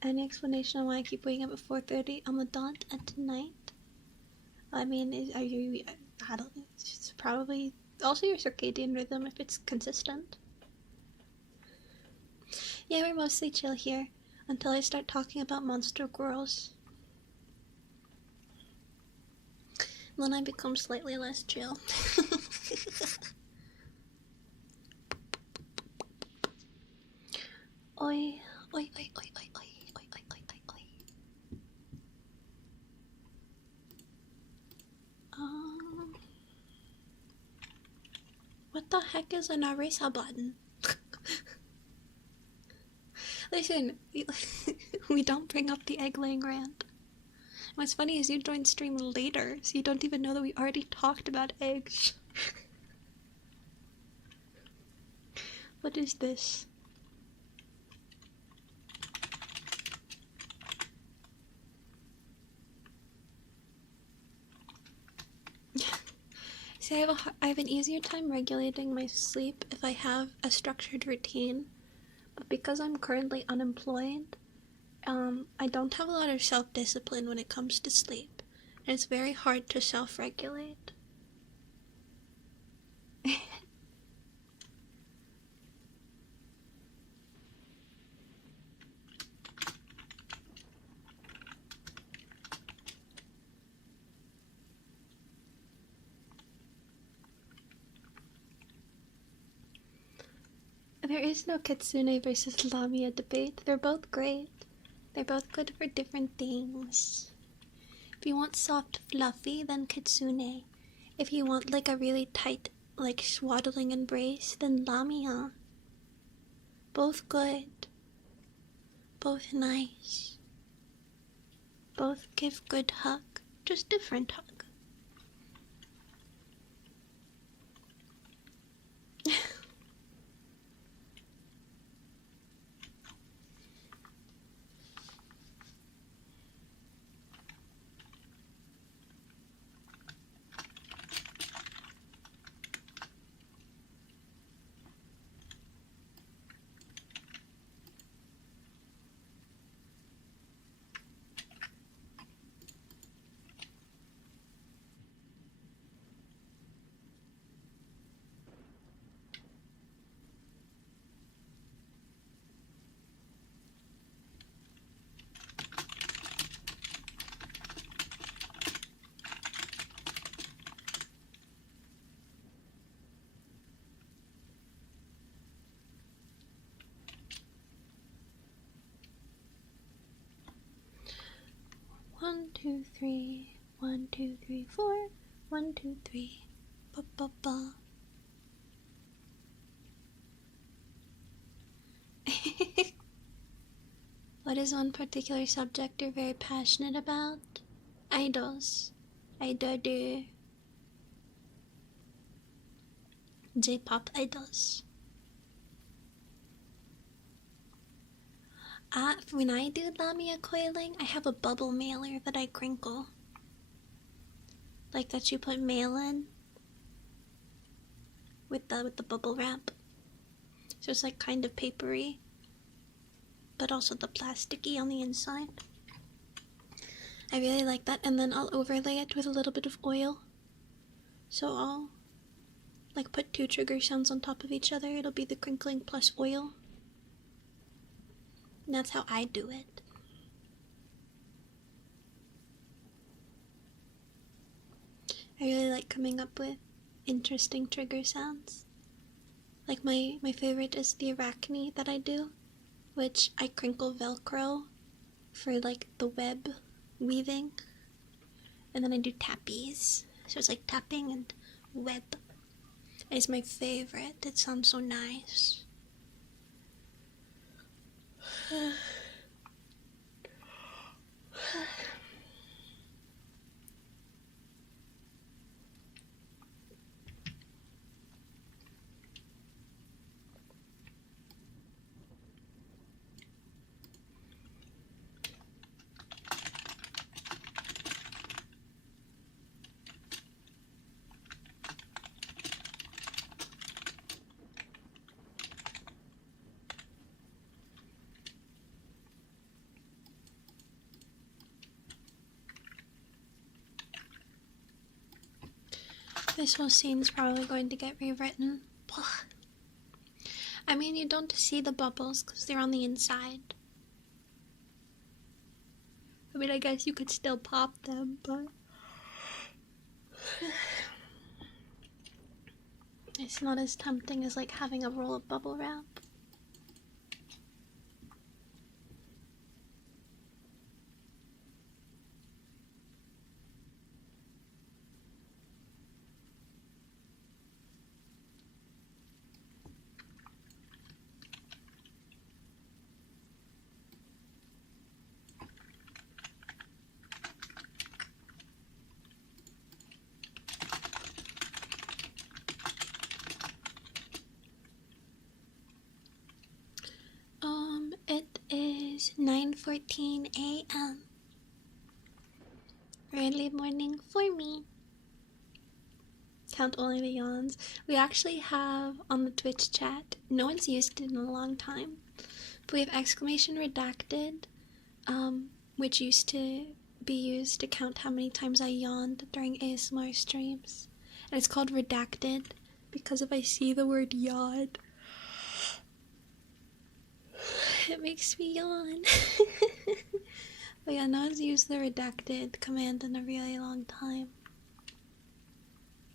Any explanation on why I keep waking up at 4:30 on the dot at night? I mean, are you, I don't know, it's probably also your circadian rhythm if it's consistent. Yeah, we're mostly chill here until I start talking about monster girls. Then I become slightly less chill. Oi, oi, oi, oi, oi, oi, oi, oi, oi, oi, oi. What the heck is an eraser button? Listen, we don't bring up the egg-laying rant. What's funny is you joined stream later, so you don't even know that we already talked about eggs. What is this? See, I have an easier time regulating my sleep if I have a structured routine, but because I'm currently unemployed, I don't have a lot of self-discipline when it comes to sleep, and it's very hard to self-regulate. There is no Kitsune versus Lamia debate. They're both great. They're both good for different things. If you want soft fluffy, then Kitsune. If you want like a really tight, like swaddling embrace, then Lamia. Both good. Both nice. Both give good hug. Just different hug. 2, 3. Ba ba ba. What is one particular subject you're very passionate about? Idols. Idol. J-pop idols. When I do Lamia coiling, I have a bubble mailer that I crinkle. Like that you put mail in with the bubble wrap. So it's like kind of papery, but also the plasticky on the inside. I really like that, and then I'll overlay it with a little bit of oil. So I'll like put 2 trigger sounds on top of each other. It'll be the crinkling plus oil. And that's how I do it. I really like coming up with interesting trigger sounds. Like my favorite is the arachne that I do, which I crinkle Velcro for like the web weaving. And then I do tappies. So it's like tapping and web. It's my favorite. It sounds so nice. This whole scene's probably going to get rewritten. I mean, you don't see the bubbles because they're on the inside. I mean, I guess you could still pop them, but it's not as tempting as like having a roll of bubble wrap. It is 9:14 a.m. Early morning for me. Count only the yawns. We actually have on the Twitch chat, no one's used it in a long time, but we have exclamation redacted, which used to be used to count how many times I yawned during ASMR streams. And it's called redacted because if I see the word yawn, it makes me yawn. But yeah, no one's used the redacted command in a really long time.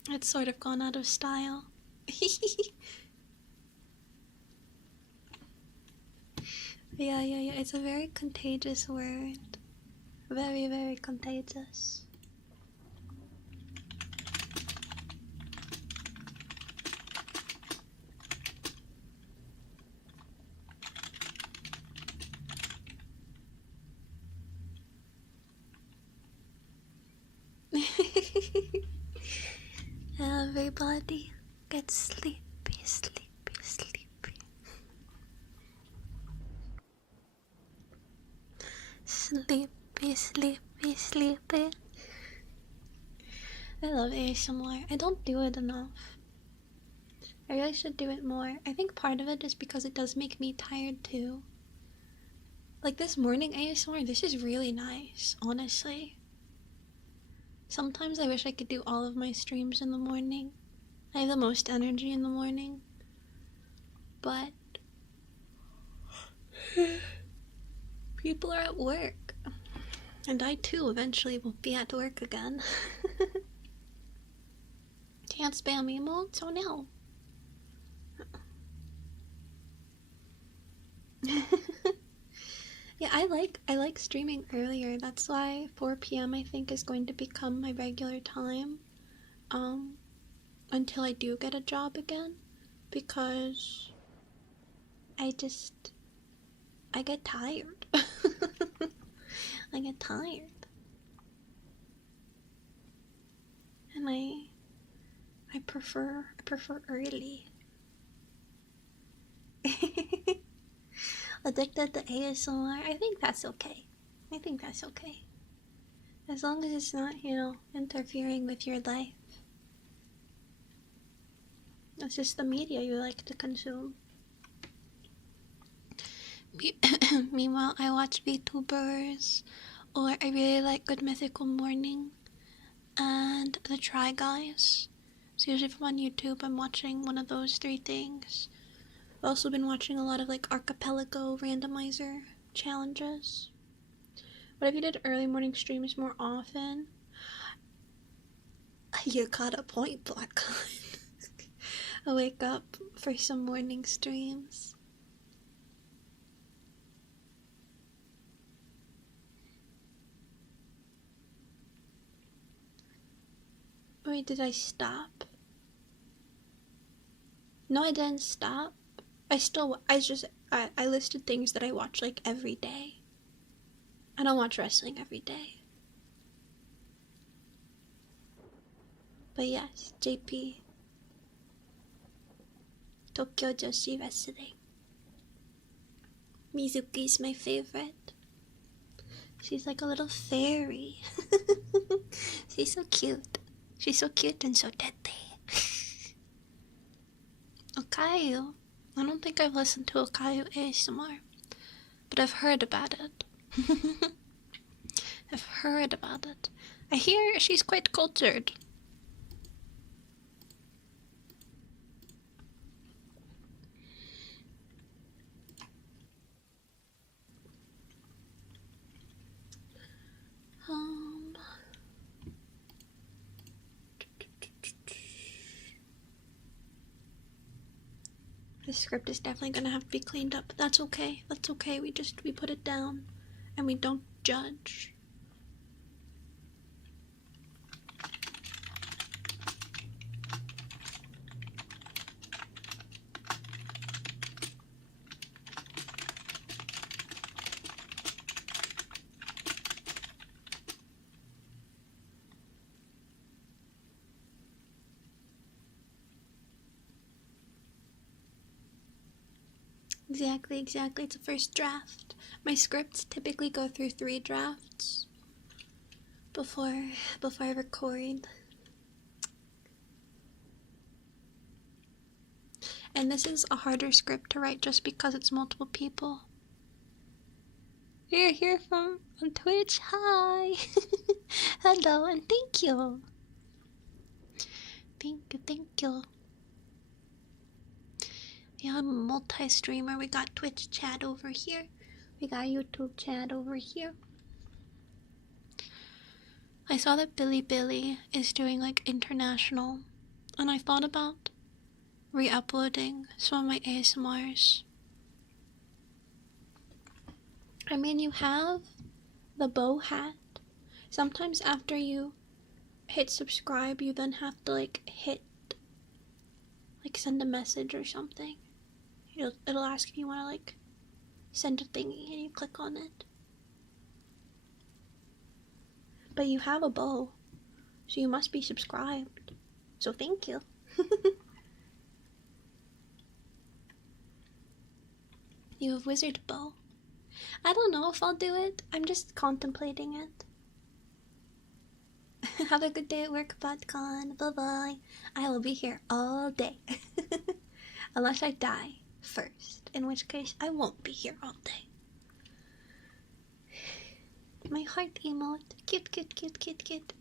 It's sort of gone out of style. Yeah, it's a very contagious word. Very, very contagious. Everybody get sleepy, sleepy, sleepy. Sleepy, sleepy, sleepy. I love ASMR. I don't do it enough. I really should do it more. I think part of it is because it does make me tired too. Like this morning ASMR, this is really nice, honestly. Sometimes I wish I could do all of my streams in the morning. I have the most energy in the morning. But people are at work. And I too eventually will be at work again. Can't spam emotes, so no. Yeah, I like streaming earlier. That's why 4 p.m. I think is going to become my regular time. until I do get a job again, because I get tired. I get tired. And I prefer early. Addicted to ASMR? I think that's okay. As long as it's not, interfering with your life. It's just the media you like to consume. Meanwhile, I watch Vtubers, or I really like Good Mythical Morning and The Try Guys. So usually if I'm on YouTube, I'm watching one of those three things. I've also been watching a lot of like archipelago randomizer challenges. What if you did early morning streams more often? You got a point, Black. I'll wake up for some morning streams. Wait, did I stop? No, I didn't stop. I listed things that I watch like every day. I don't watch wrestling every day. But yes, JP. Tokyo Joshi Wrestling. Mizuki's my favorite. She's like a little fairy. She's so cute. She's so cute and so deadly. Okayu. I don't think I've listened to Okayu ASMR, but I've heard about it. I've heard about it. I hear she's quite cultured. This script is definitely gonna have to be cleaned up. That's okay. That's okay. We put it down and we don't judge. Exactly. It's a first draft. My scripts typically go through 3 drafts before I record. And this is a harder script to write just because it's multiple people. You're here from on Twitch. Hi. Hello and thank you. Thank you. Yeah, I'm a multi-streamer. We got Twitch chat over here. We got YouTube chat over here. I saw that Billy is doing like international, and I thought about re-uploading some of my ASMRs. I mean, you have the bow hat. Sometimes after you hit subscribe, you then have to like send a message or something. It'll ask if you want to like send a thingy and you click on it. But you have a bow, so you must be subscribed. So thank you. You have wizard bow. I don't know if I'll do it. I'm just contemplating it. Have a good day at work, PodCon. Bye-bye. I will be here all day. Unless I die first, in which case I won't be here all day. My heart emote. Cute.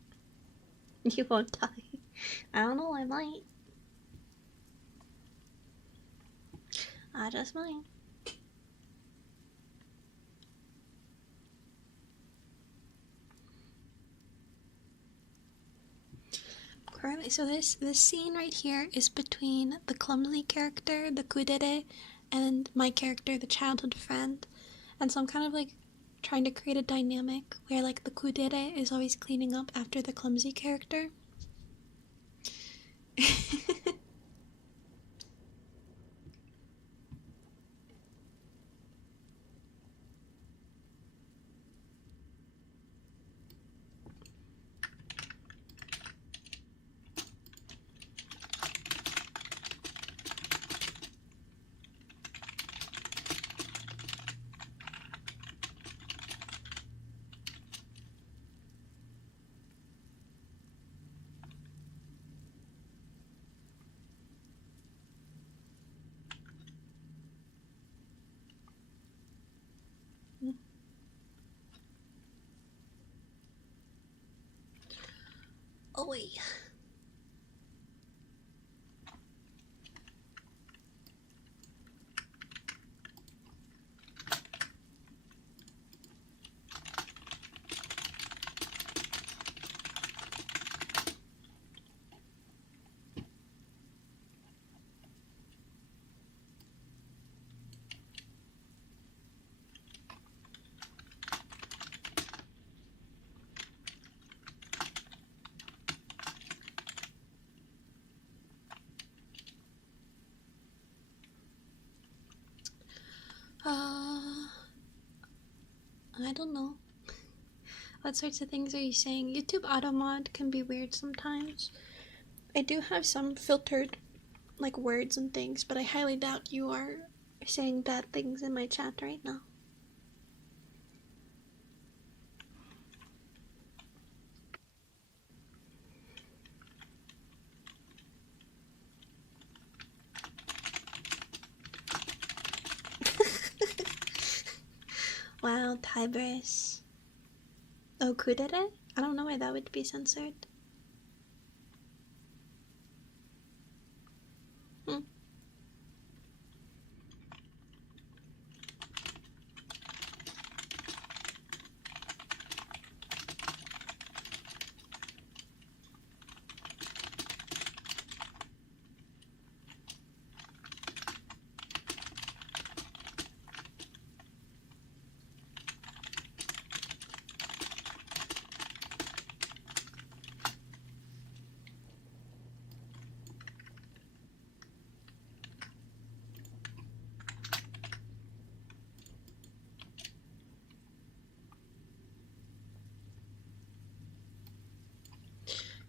You won't die. I don't know, I might. I just might. Currently, so this scene right here is between the clumsy character, the kudere, and my character, the childhood friend. And so I'm kind of like trying to create a dynamic where like the kudere is always cleaning up after the clumsy character. Oh wait. I don't know. What sorts of things are you saying? YouTube auto mod can be weird sometimes. I do have some filtered, like, words and things, but I highly doubt you are saying bad things in my chat right now. Wow, Tiberius. Oh, kudere? I don't know why that would be censored. Hmm.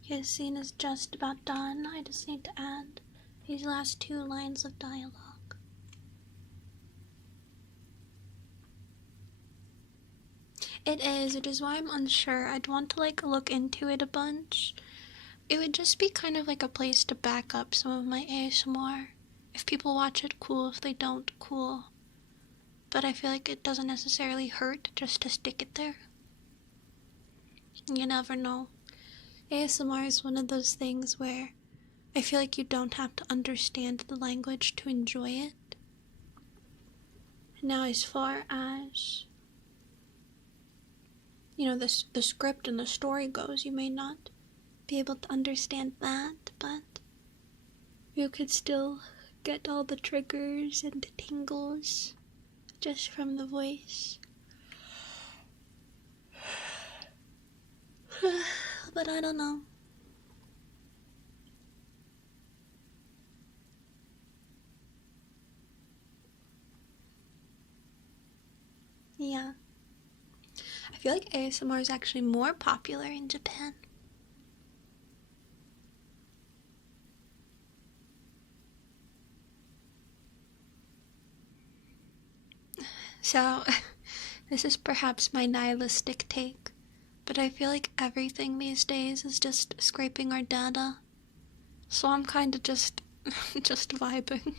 His scene is just about done. I just need to add these last 2 lines of dialogue. It is why I'm unsure. I'd want to, like, look into it a bunch. It would just be kind of like a place to back up some of my ASMR. If people watch it, cool. If they don't, cool. But I feel like it doesn't necessarily hurt just to stick it there. You never know. ASMR is one of those things where I feel like you don't have to understand the language to enjoy it. Now, as far as, you know, the script and the story goes, you may not be able to understand that, but you could still get all the triggers and the tingles just from the voice. But I don't know. Yeah. I feel like ASMR is actually more popular in Japan. So, this is perhaps my nihilistic take, but I feel like everything these days is just scraping our data. So I'm kind of just vibing.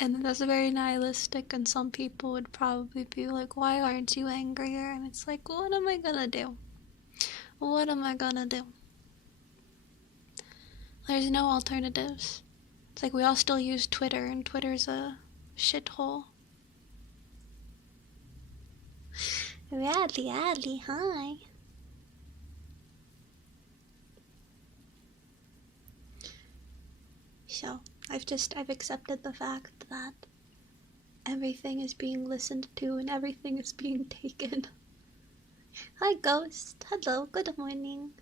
And that's very nihilistic, and some people would probably be like, why aren't you angrier? And it's like, what am I gonna do? What am I gonna do? There's no alternatives. It's like we all still use Twitter, and Twitter's a shithole. Adley, hi. So, I've accepted the fact that everything is being listened to and everything is being taken. Hi, Ghost. Hello, good morning.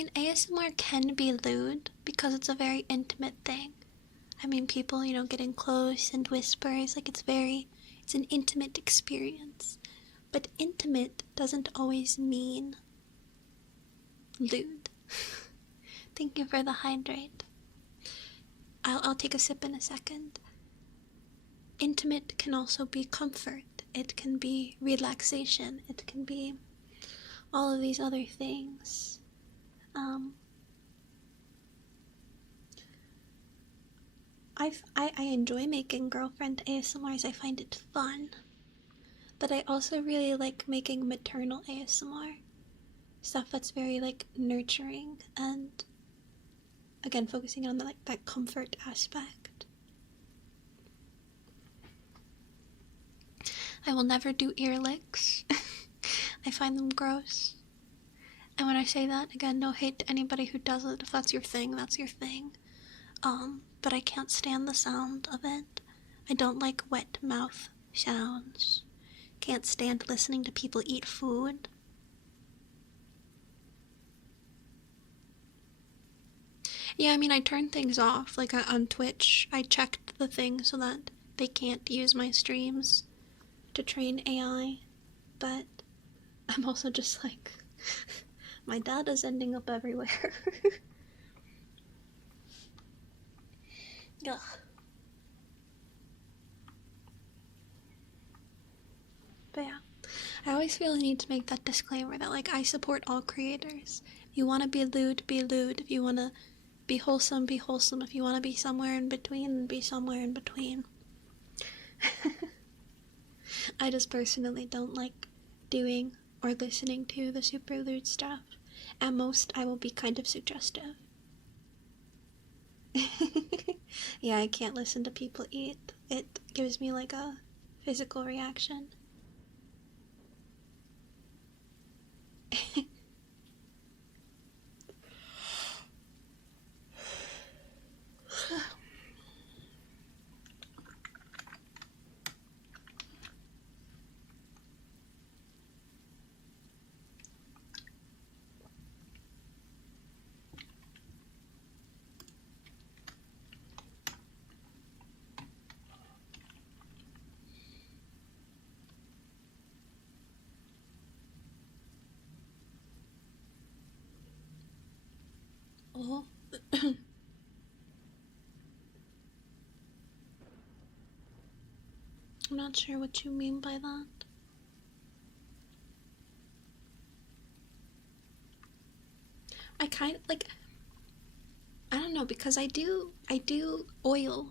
mean, ASMR can be lewd because it's a very intimate thing. I mean, people, getting close and whispers, like it's an intimate experience. But intimate doesn't always mean lewd. Thank you for the hydrate. I'll take a sip in a second. Intimate can also be comfort. It can be relaxation. It can be all of these other things. I enjoy making girlfriend ASMRs. I find it fun. But I also really like making maternal ASMR. Stuff that's very, like, nurturing and, again, focusing on that comfort aspect. I will never do ear licks. I find them gross. And when I say that, again, no hate to anybody who does it. If that's your thing, that's your thing. But I can't stand the sound of it. I don't like wet mouth sounds. Can't stand listening to people eat food. Yeah, I mean, I turn things off. Like on Twitch, I checked the thing so that they can't use my streams to train AI. But I'm also just like, my data's ending up everywhere. Ugh. But yeah, I always feel the need to make that disclaimer that, like, I support all creators. If you want to be lewd, be lewd. If you want to be wholesome, be wholesome. If you want to be somewhere in between, be somewhere in between. I just personally don't like doing or listening to the super lewd stuff. At most, I will be kind of suggestive. Yeah, I can't listen to people eat. It gives me like a physical reaction. Oh. I'm not sure what you mean by that. I kind of like, I don't know, because I do oil,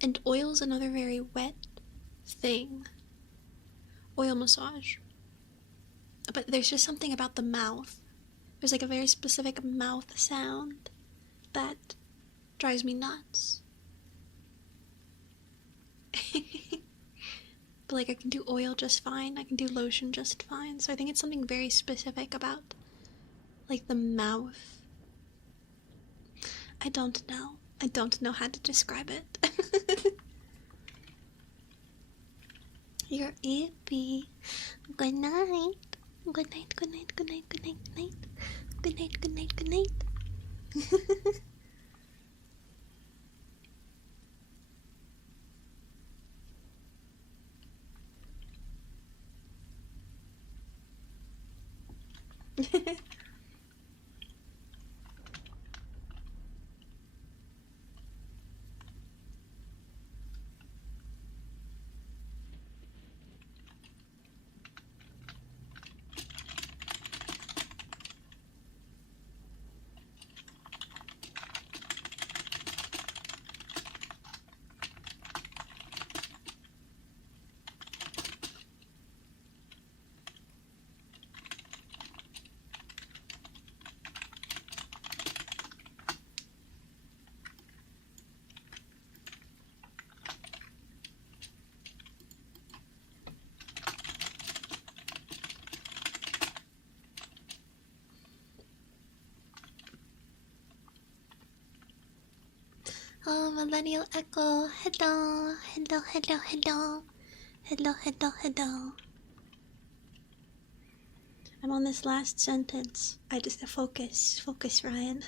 and oil's another very wet thing. Oil massage. But there's just something about the mouth. There's like a very specific mouth sound that drives me nuts. But like, I can do oil just fine, I can do lotion just fine, so I think it's something very specific about, like, the mouth. I don't know how to describe it. You're iffy. Good night. Good night, good night, good night, good night, good night. Good night, good night, good night. Oh, Millennial Echo. Hello, hello, hello, hello. Hello, hello, hello. I'm on this last sentence. I just focus, Ryan.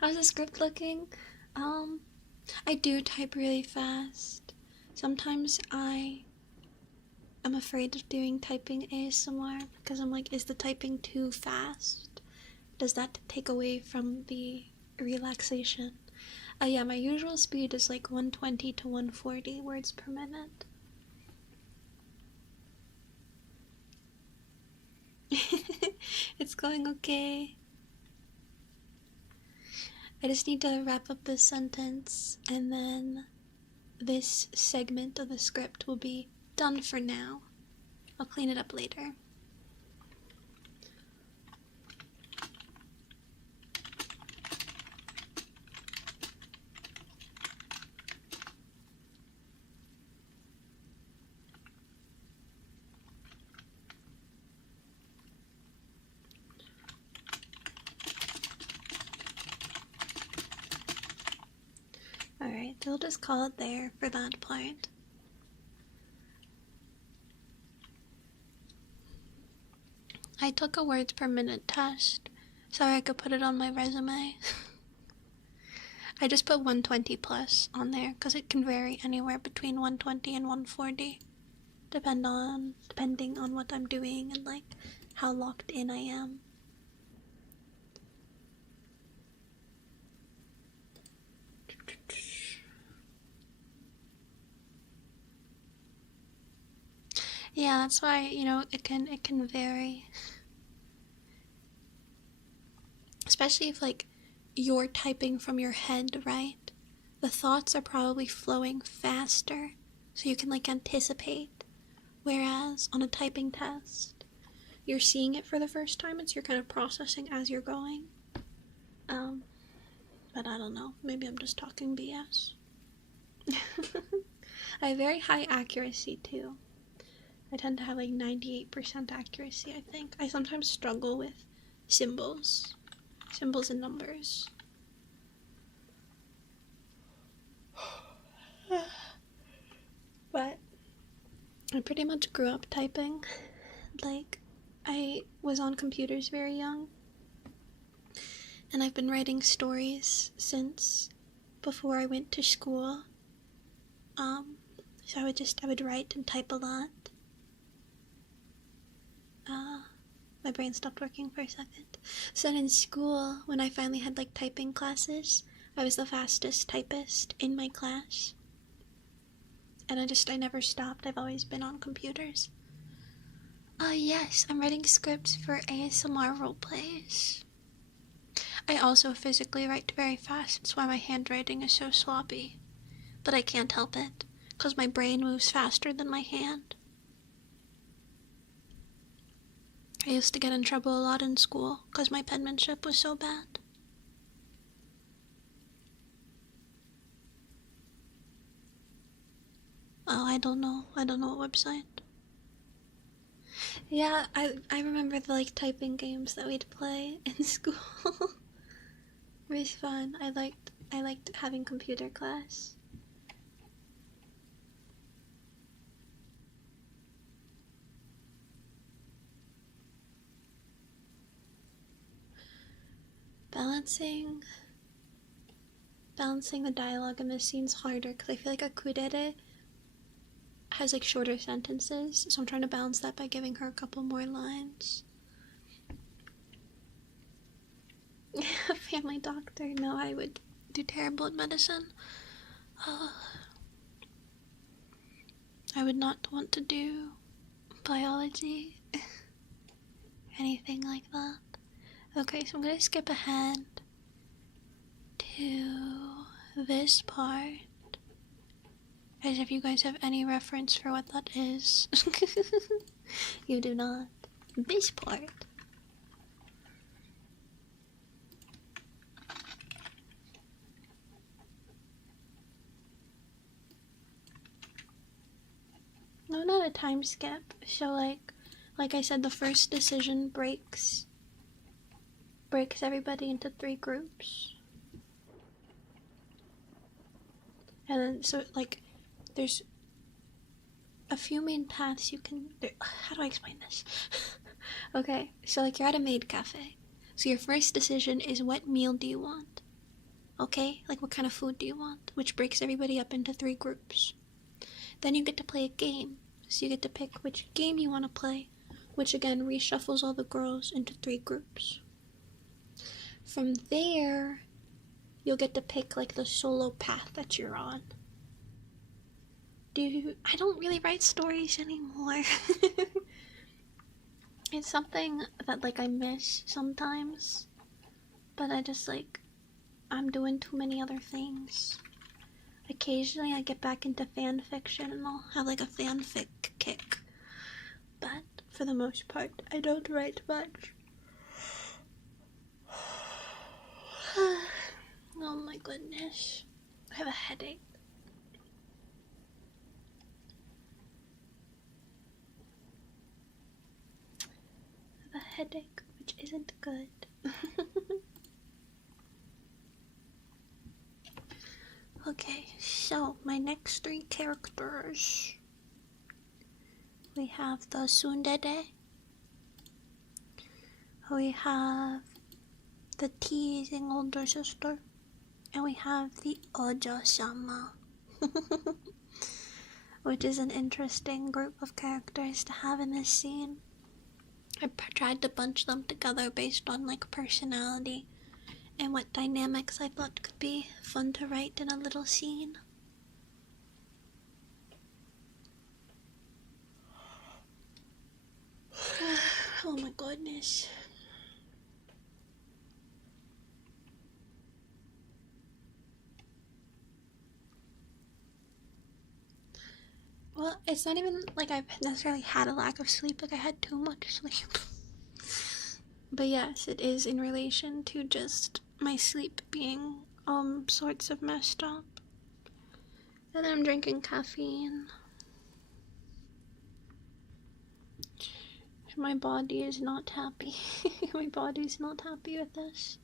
How's the script looking? I do type really fast. Sometimes I'm afraid of doing typing ASMR because I'm like, is the typing too fast? Does that take away from the relaxation? Yeah, my usual speed is like 120 to 140 words per minute. It's going okay. I just need to wrap up this sentence, and then this segment of the script will be done for now. I'll clean it up later. Alright, so we'll just call it there for that part. I took a words per minute test so I could put it on my resume. I just put 120 plus on there because it can vary anywhere between 120 and 140 depending on what I'm doing and like how locked in I am. Yeah, that's why, it can vary. Especially if like you're typing from your head, right? The thoughts are probably flowing faster, so you can like anticipate. Whereas on a typing test, you're seeing it for the first time, and so you're kind of processing as you're going. But I don't know, maybe I'm just talking BS. I have very high accuracy too. I tend to have like 98% accuracy, I think. I sometimes struggle with symbols and numbers. But I pretty much grew up typing. Like, I was on computers very young, and I've been writing stories since before I went to school. So I would write and type a lot. My brain stopped working for a second. So then in school, when I finally had like typing classes, I was the fastest typist in my class. And I never stopped. I've always been on computers. Yes, I'm writing scripts for ASMR roleplays. I also physically write very fast. That's why my handwriting is so sloppy. But I can't help it, because my brain moves faster than my hand. I used to get in trouble a lot in school because my penmanship was so bad. Oh, I don't know what website. Yeah, I remember the like typing games that we'd play in school. It was fun. I liked having computer class. Balancing the dialogue in this scene's harder because I feel like Akudere has like shorter sentences, so I'm trying to balance that by giving her a couple more lines. Family doctor. No, I would do terrible at medicine. I would not want to do biology. Anything like that. Okay, so I'm gonna skip ahead to this part, as if you guys have any reference for what that is. You do not. This part. No, not a time skip. So like I said, the first decision breaks everybody into 3 groups. And then, so, like, there's a few main paths you can... how do I explain this? Okay, so like you're at a maid cafe. So your first decision is what meal do you want? Okay, like what kind of food do you want? Which breaks everybody up into 3 groups. Then you get to play a game. So you get to pick which game you want to play, which again reshuffles all the girls into 3 groups. From there, you'll get to pick like the solo path that you're on. I don't really write stories anymore. It's something that like I miss sometimes, but I'm doing too many other things. Occasionally I get back into fan fiction and I'll have like a fanfic kick, but for the most part I don't write much. Oh my goodness, I have a headache. I have a headache, which isn't good. Okay, so my next 3 characters. We have the tsundere. We have the teasing older sister. And we have the Ojo-sama. Which is an interesting group of characters to have in this scene. I tried to bunch them together based on like personality and what dynamics I thought could be fun to write in a little scene. Oh my goodness. Well, it's not even like I've necessarily had a lack of sleep, like I had too much sleep. But yes, it is in relation to just my sleep being sorts of messed up. And I'm drinking caffeine. My body is not happy. My body's not happy with this.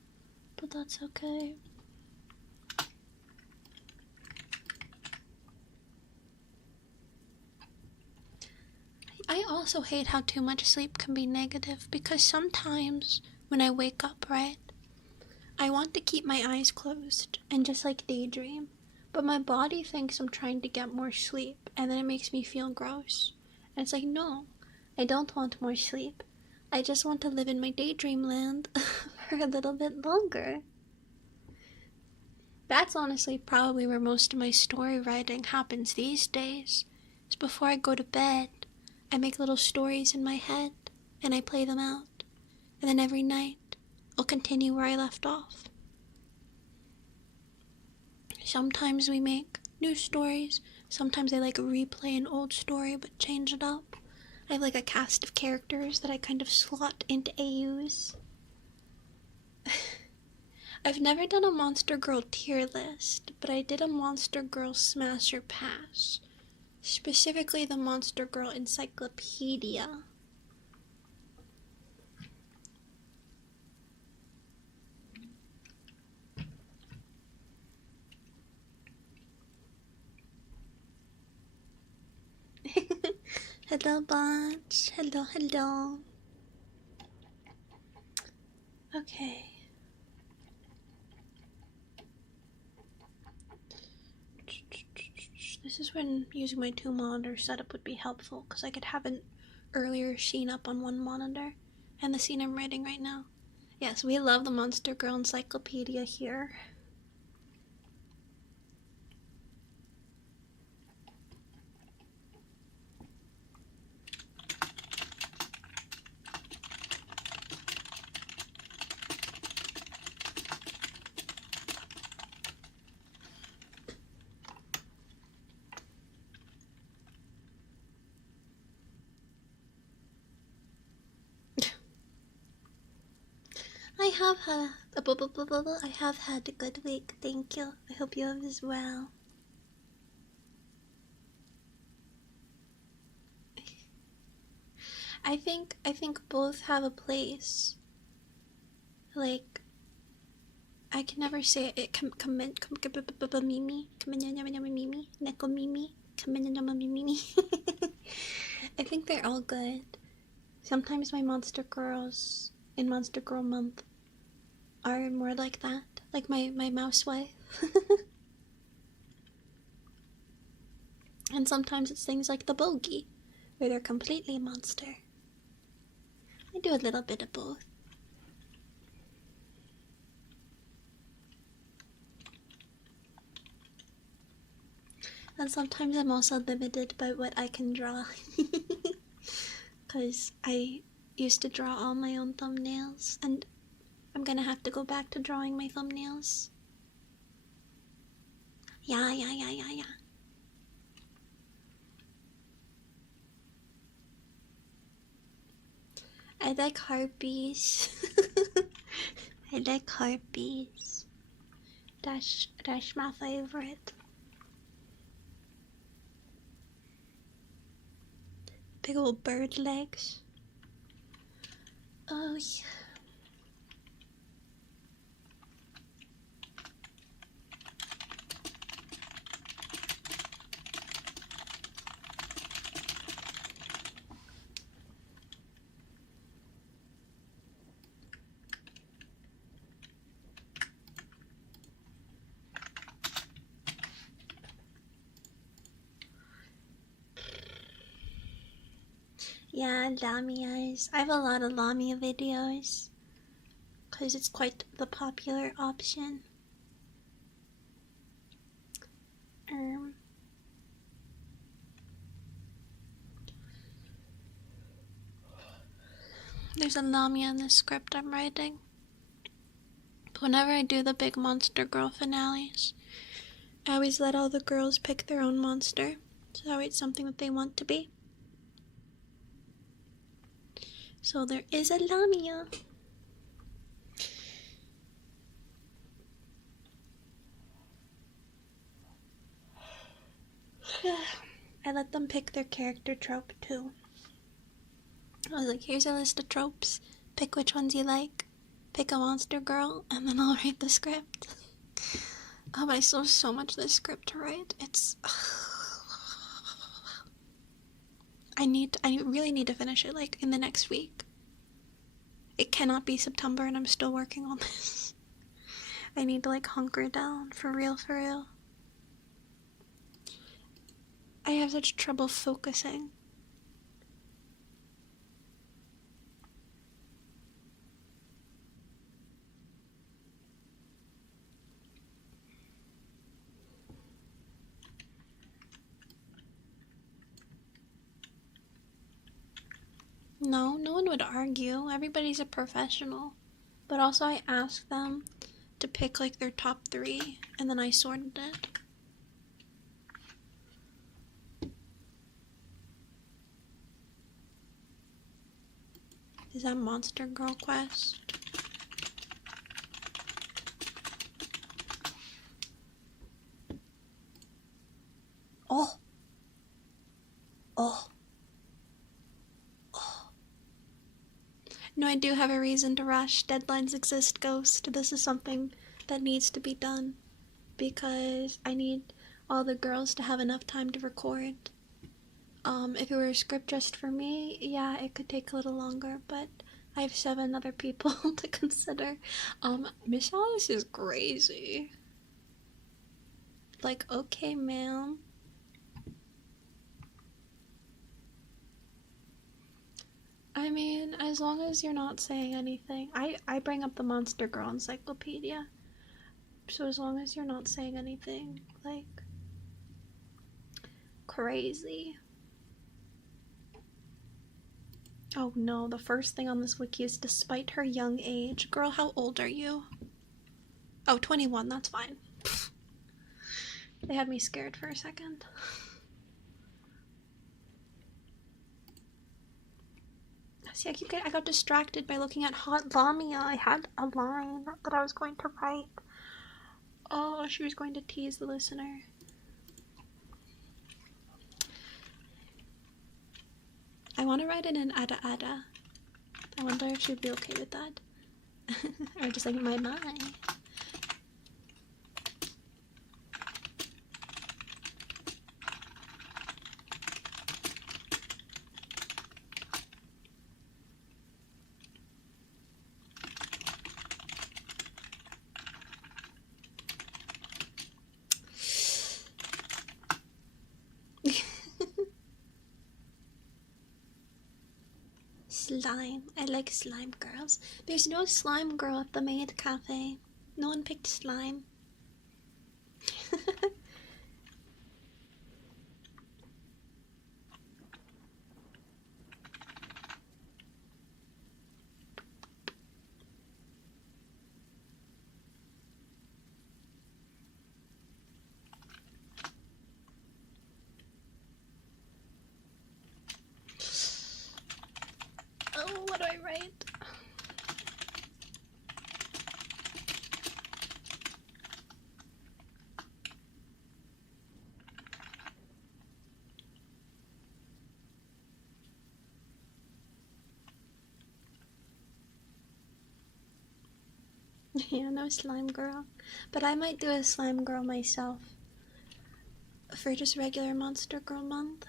But that's okay. I also hate how too much sleep can be negative, because sometimes when I wake up, right, I want to keep my eyes closed and just like daydream, but my body thinks I'm trying to get more sleep, and then it makes me feel gross. And it's like, no, I don't want more sleep. I just want to live in my daydream land for a little bit longer. That's honestly probably where most of my story writing happens these days. Is before I go to bed, I make little stories in my head, and I play them out. And then every night, I'll continue where I left off. Sometimes we make new stories. Sometimes I like replay an old story but change it up. I have like a cast of characters that I kind of slot into AUs. I've never done a Monster Girl tier list, but I did a Monster Girl Smash or Pass. Specifically the Monster Girl Encyclopedia. Hello, bunch. Hello, hello. Okay. This is when using my 2 monitor setup would be helpful, because I could have an earlier scene up on one monitor and the scene I'm writing right now. Yes, we love the Monster Girl Encyclopedia here. I have had a good week, thank you. I hope you have as well. I think both have a place. Like, I can never say it. Mimi, Neko Mimi, I think they're all good. Sometimes my monster girls in Monster Girl Month are more like that, like my mouse wife. And sometimes it's things like the bogey, where they're completely a monster. I do a little bit of both. And sometimes I'm also limited by what I can draw. Because I used to draw all my own thumbnails, and I'm gonna have to go back to drawing my thumbnails. Yeah. I like harpies. I like harpies. That's my favorite. Big old bird legs. Oh yeah. Yeah, Lamias. I have a lot of Lamia videos because it's quite the popular option. There's a Lamia in the script I'm writing. Whenever I do the big Monster Girl finales, I always let all the girls pick their own monster, so that way it's something that they want to be. So there is a Lamia. I let them pick their character trope too. I was like, here's a list of tropes. Pick which ones you like. Pick a monster girl, and then I'll write the script. Oh, but I still have so much of this script to write. It's... I really need to finish it, like, in the next week. It cannot be September and I'm still working on this. I need to, like, hunker down, for real, for real. I have such trouble focusing. No one would argue. Everybody's a professional. But also I asked them to pick like their top 3, and then I sorted it. Is that Monster Girl Quest? Oh. No, I do have a reason to rush. Deadlines exist, Ghost. This is something that needs to be done because I need all the girls to have enough time to record. If it were a script just for me, yeah, it could take a little longer, but I have 7 other people to consider. Miss Alice is crazy. Like, okay, ma'am. I mean, as long as you're not saying anything. I bring up the Monster Girl encyclopedia. So as long as you're not saying anything, like, crazy. Oh no, the first thing on this wiki is despite her young age. Girl, how old are you? Oh, 21, that's fine. They had me scared for a second. See, I got distracted by looking at Hot Lamia. I had a line that I was going to write. Oh, she was going to tease the listener. I want to write it in Ada Ada. I wonder if she'd be okay with that. Or just like my mind. slime. I like slime girls. There's no slime girl at the maid cafe. No one picked slime. Oh, what do I write? Yeah, no slime girl. But I might do a slime girl myself. For just regular Monster Girl month.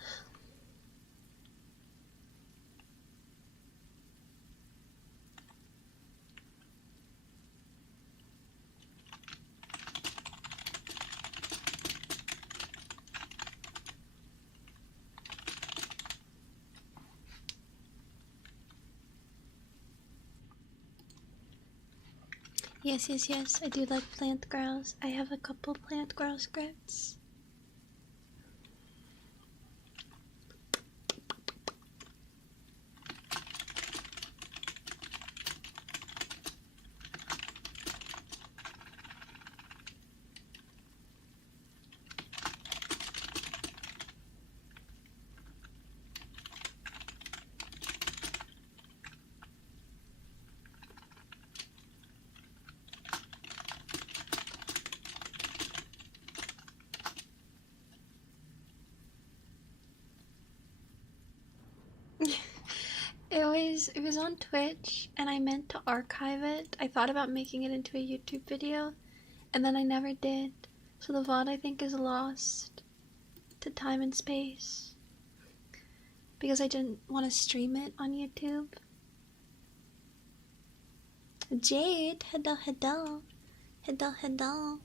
Yes, yes, yes. I do like plant girls. I have a couple plant girl scripts. It was on Twitch, and I meant to archive it. I thought about making it into a YouTube video, and then I never did. So the VOD, I think, is lost to time and space. Because I didn't want to stream it on YouTube. Jade, hello, hello. Hello, hello.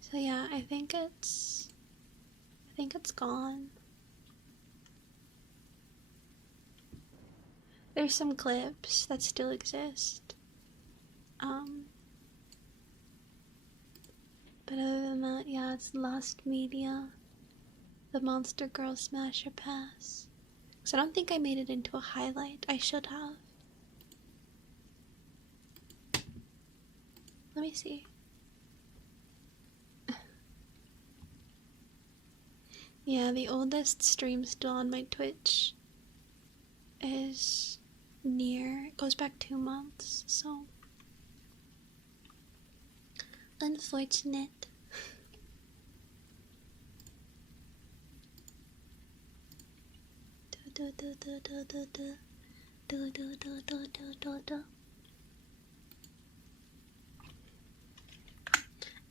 So yeah, I think it's gone. There's some clips that still exist. But other than that, yeah, it's lost media. The Monster Girl Smasher Pass. So I don't think I made it into a highlight. I should have. Let me see. Yeah, the oldest stream still on my Twitch is it goes back 2 months, so unfortunate.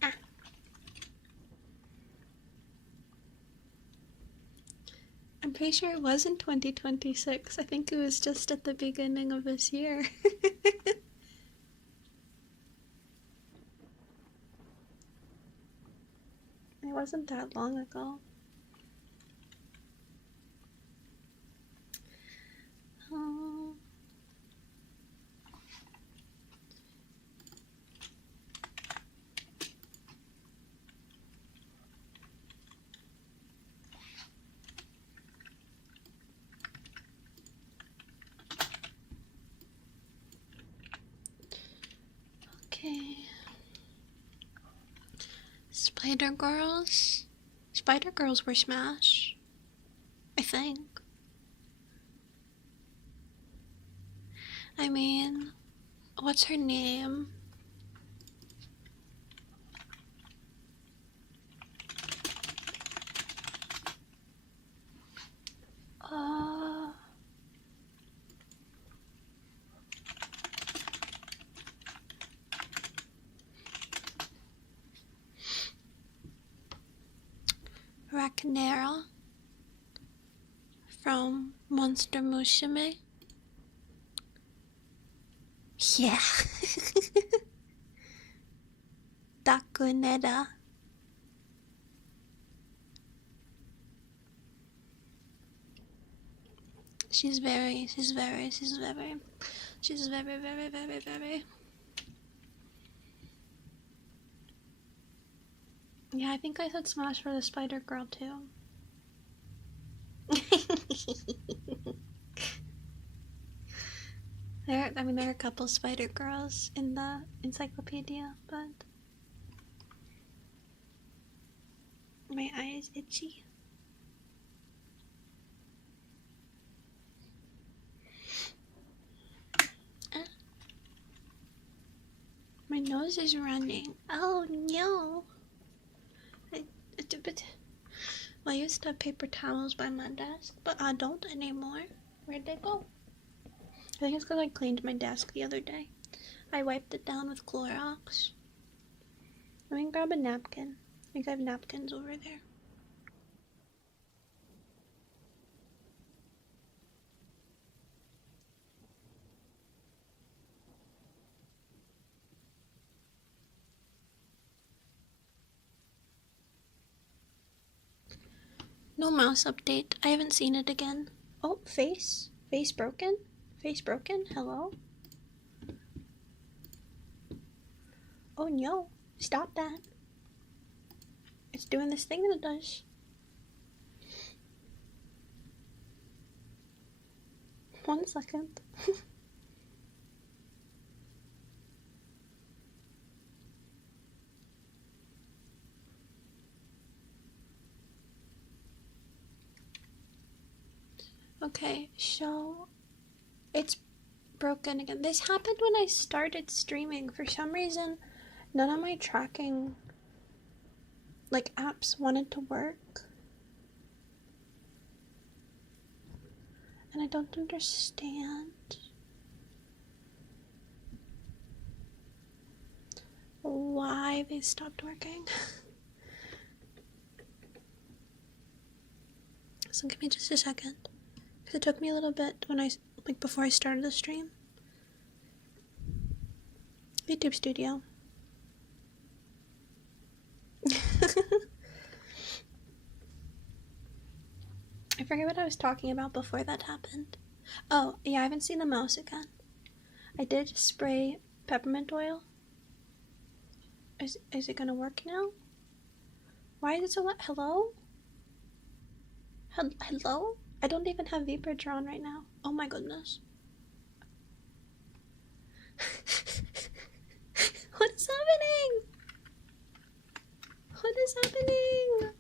Ah. I'm pretty sure it was in 2026. I think it was just at the beginning of this year. It wasn't that long ago. Oh. Okay. Spider Girls? Spider Girls were Smash. I think. I mean, what's her name? Rakanera from Monster Musume. Yeah. Dakuneda. She's very. Yeah, I think I said smash for the spider girl too. There are a couple spider girls in the encyclopedia, but my eye is itchy. My nose is running. Oh no! I used to have paper towels by my desk, but I don't anymore. Where'd they go? I think it's because I cleaned my desk the other day. I wiped it down with Clorox. Let me grab a napkin. I think I have napkins over there. No mouse update. I haven't seen it again. Oh, face? Face broken? Face broken? Hello? Oh no. Stop that. It's doing this thing that it does. One second. Okay, so it's broken again. This happened when I started streaming. For some reason, none of my tracking apps wanted to work. And I don't understand why they stopped working. So give me just a second. Because it took me a little bit before I started the stream. YouTube Studio. I forget what I was talking about before that happened. Oh, yeah, I haven't seen the mouse again. I did spray peppermint oil. Is it gonna work now? Why is it so loud? Hello? Hello? I don't even have Vtuber on right now. Oh my goodness. What is happening? What is happening?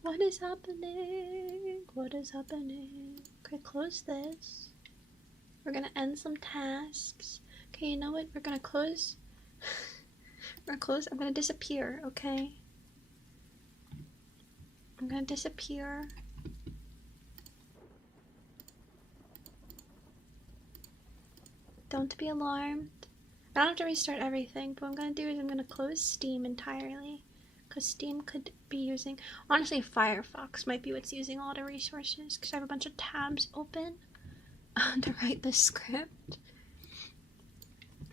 What is happening? What is happening? Okay, close this. We're gonna end some tasks. Okay, you know what? We're gonna close. We're gonna close. I'm gonna disappear, okay? I'm gonna disappear. Don't be alarmed. I don't have to restart everything, but what I'm gonna do is I'm gonna close Steam entirely. Because Steam could be using... Honestly, Firefox might be what's using a lot of resources, because I have a bunch of tabs open to write the script.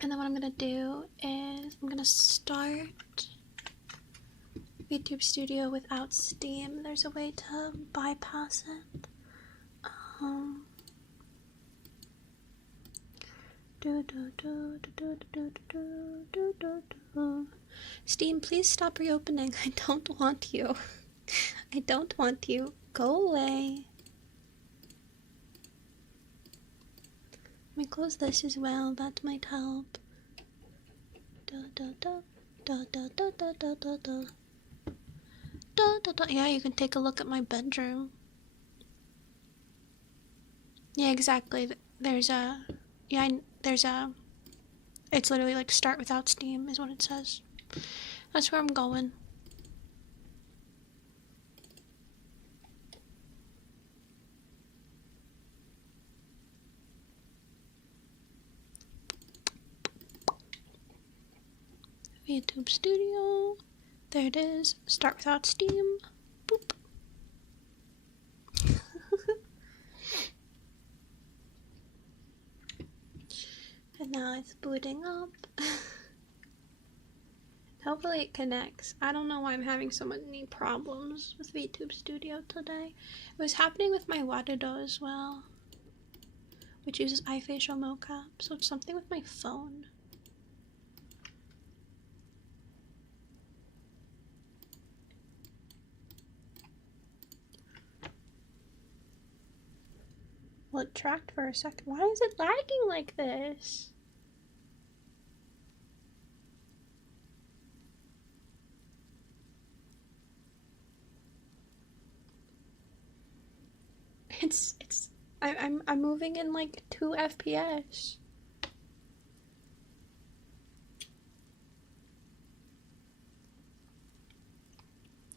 And then what I'm gonna do is I'm gonna start YouTube Studio without Steam. There's a way to bypass it. Steam, please stop reopening. I don't want you. I don't want you. Go away. Let me close this as well. That might help. Yeah, you can take a look at my bedroom. Yeah, exactly. There's a... Yeah, there's a... It's literally like start without Steam is what it says. That's where I'm going. YouTube Studio. There it is. Start without Steam. Boop. And now it's booting up. Hopefully it connects. I don't know why I'm having so many problems with VTube Studio today. It was happening with my Watudo as well, which uses iFacial mocap, so it's something with my phone. Well, it tracked for a second. Why is it lagging like this? I'm moving in like 2 FPS.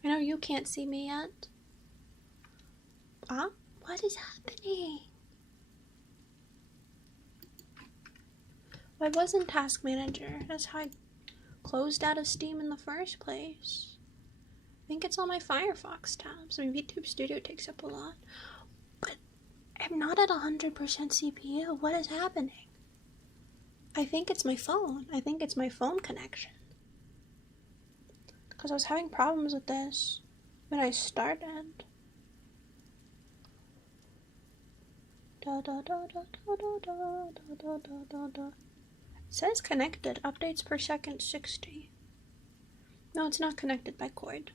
I know you can't see me yet. What is happening? Well, I was in Task Manager. That's how I closed out of Steam in the first place. I think it's all my Firefox tabs. I mean, VTube Studio takes up a lot. But I'm not at 100% CPU. What is happening? I think it's my phone. I think it's my phone connection. Because I was having problems with this when I started. It says connected. Updates per second 60. No, it's not connected by cord.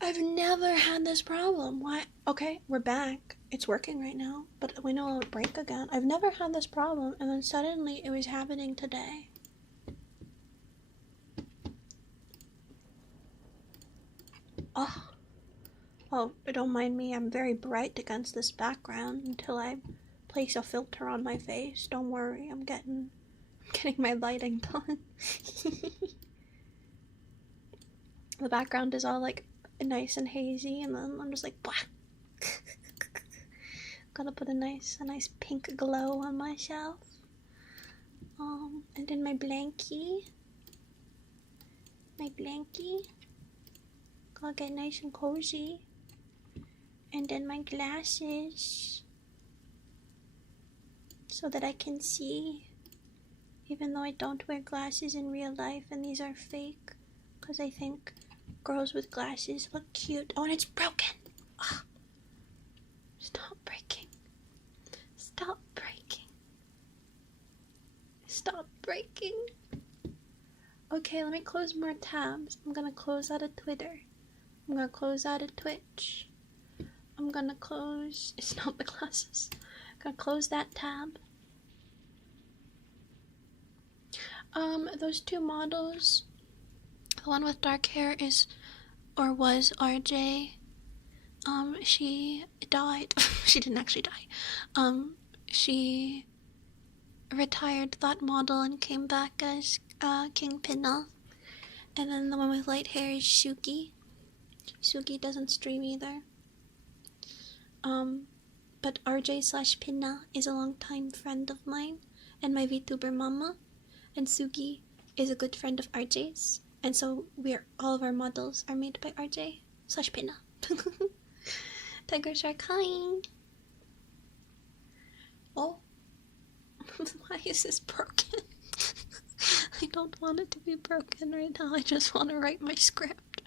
I've never had this problem. Why? Okay, we're back. It's working right now, but we know it'll break again. I've never had this problem, and then suddenly it was happening today. Oh, don't mind me. I'm very bright against this background until I place a filter on my face. Don't worry, I'm getting my lighting done. The background is all like nice and hazy, and then I'm just like, blah. Gotta put a nice pink glow on myself. And then my blankie. Gotta get nice and cozy. And then my glasses, so that I can see, even though I don't wear glasses in real life, and these are fake, because I think girls with glasses look cute. Oh, and it's broken. Ugh. Stop breaking. Stop breaking. Stop breaking. Okay, let me close more tabs. I'm gonna close out of Twitter. I'm gonna close out of Twitch. I'm gonna close, it's not the glasses. I'm gonna close that tab. Those two models, the one with dark hair was RJ. She died. She didn't actually die. She retired that model and came back as King Pinna. And then the one with light hair is Suki. Suki doesn't stream either. But RJ/Pinna is a longtime friend of mine and my VTuber mama, and Suki is a good friend of RJ's, and so all of our models are made by RJ/Pinna. Tiger Shark, hi! Oh, why is this broken? I don't want it to be broken right now, I just want to write my script.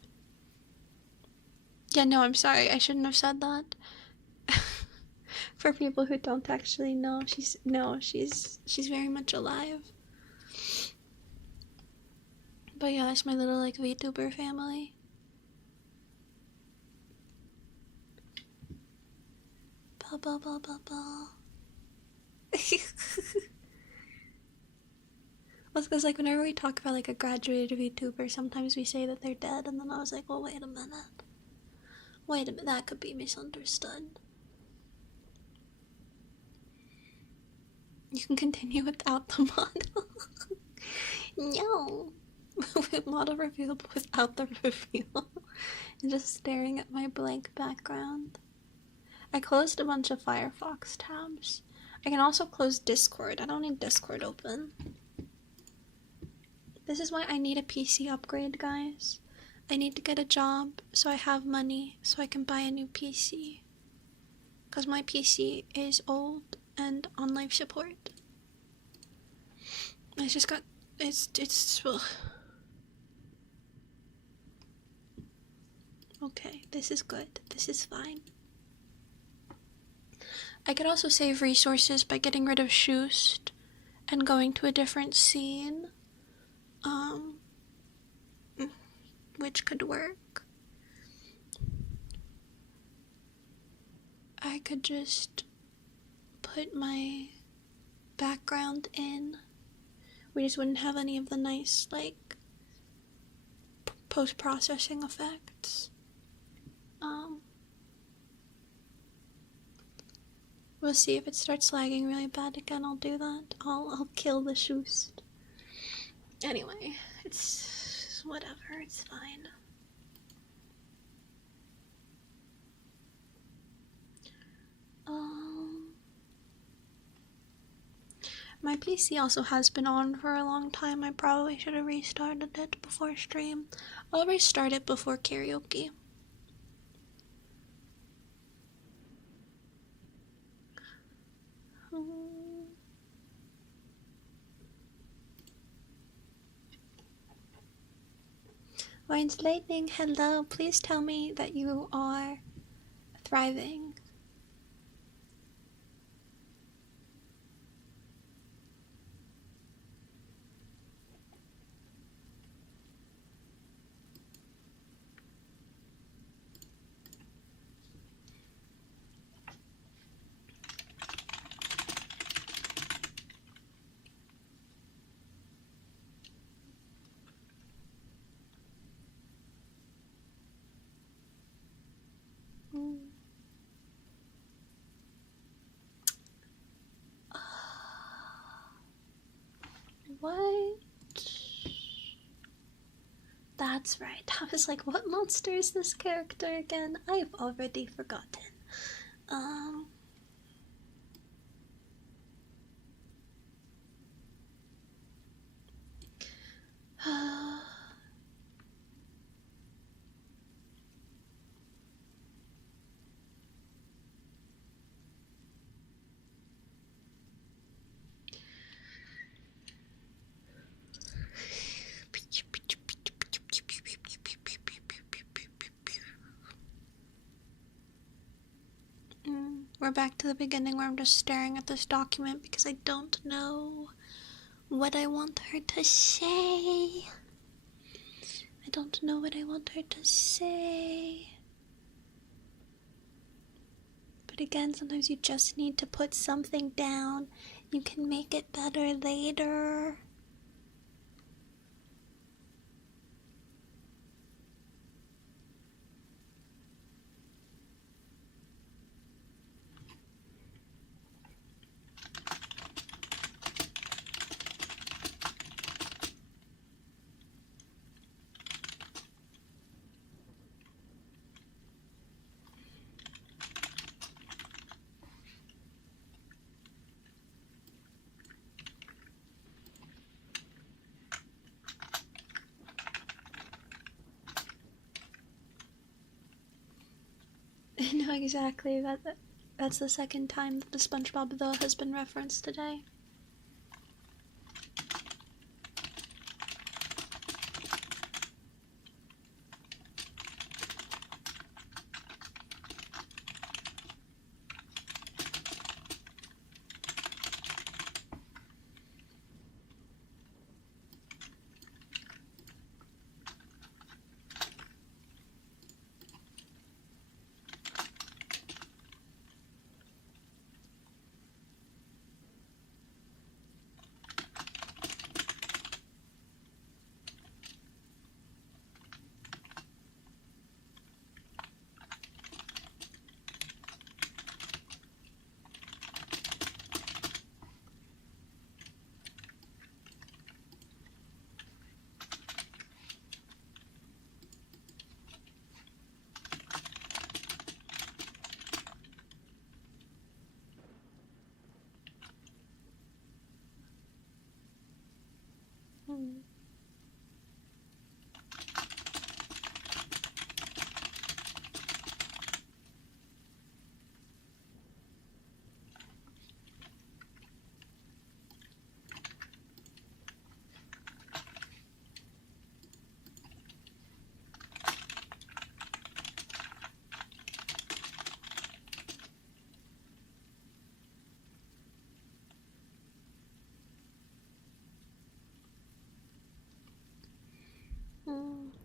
Yeah, no, I'm sorry, I shouldn't have said that. For people who don't actually know, she's very much alive. But yeah, that's my little like VTuber family. Ba ba ba ba ba. Well, because like whenever we talk about like a graduated VTuber, sometimes we say that they're dead, and then I was like, well, wait a minute. That could be misunderstood. You can continue without the model. No. Model reveal without the reveal. And just staring at my blank background. I closed a bunch of Firefox tabs. I can also close Discord. I don't need Discord open. This is why I need a PC upgrade, guys. I need to get a job so I have money so I can buy a new PC. because my PC is old and on life support. It's just got, it's, ugh. Okay, this is good. This is fine. I could also save resources by getting rid of Shoost and going to a different scene, which could work. I could just put my background in. We just wouldn't have any of the nice, like, post-processing effects. We'll see if it starts lagging really bad again. I'll do that. I'll kill the Shoost. Anyway, it's whatever. It's fine. My PC also has been on for a long time. I probably should have restarted it before stream. I'll restart it before karaoke. Orange Lightning, hello. Please tell me that you are thriving. What? That's right. I was like, what monster is this character again? I've already forgotten. We're back to the beginning where I'm just staring at this document because I don't know what I want her to say. I don't know what I want her to say. But again, sometimes you just need to put something down. You can make it better later. I know exactly. That's the second time that the SpongeBob bill has been referenced today.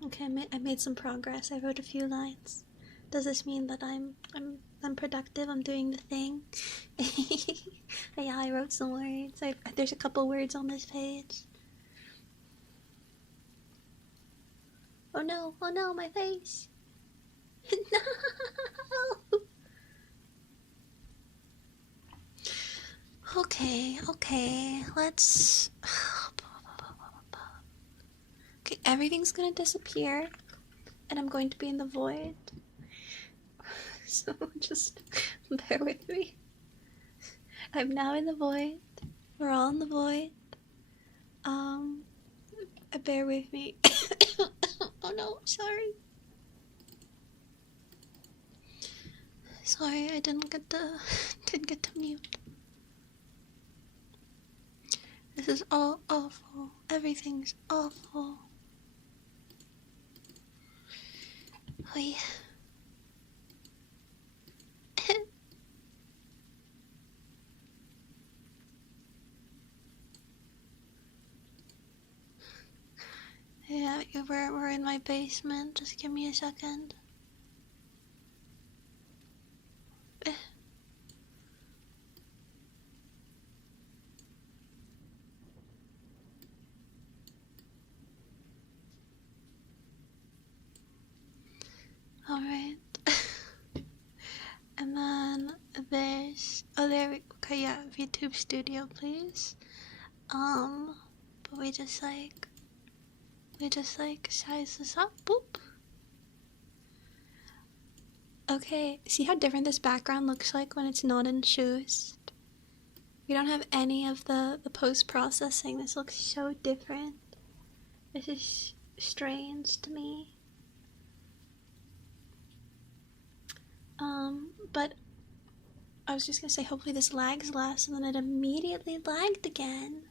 Okay, I made some progress. I wrote a few lines. Does this mean that I'm productive? I'm doing the thing? Yeah, I wrote some words. There's a couple words on this page. Oh no, my face. No. Okay, let's... Okay, everything's gonna disappear, and I'm going to be in the void. So just bear with me. I'm now in the void. We're all in the void. Bear with me. Oh no, sorry. Sorry, I didn't get to mute. This is all awful. Everything's awful. Wait. Yeah, we're in my basement. Just give me a second. Alright. And then there's... Oh, there we... Okay, yeah, VTube Studio, please. But we just size this up. Boop. Okay, see how different this background looks like when it's not in shoes? We don't have any of the post-processing. This looks so different. This is strange to me. But I was just gonna say hopefully this lags less, and then it immediately lagged again.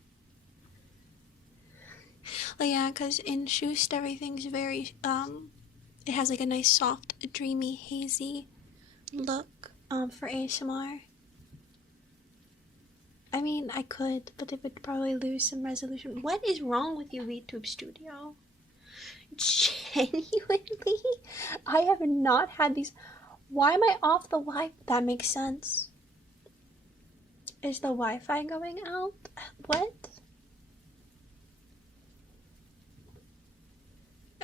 Well, yeah, because in Shoost everything's very, it has like a nice soft, dreamy, hazy look, for ASMR. I mean, I could, but it would probably lose some resolution. What is wrong with you, VTube Studio? Genuinely? I have not had these... Why am I off the Wi-Fi? That makes sense. Is the Wi-Fi going out? What?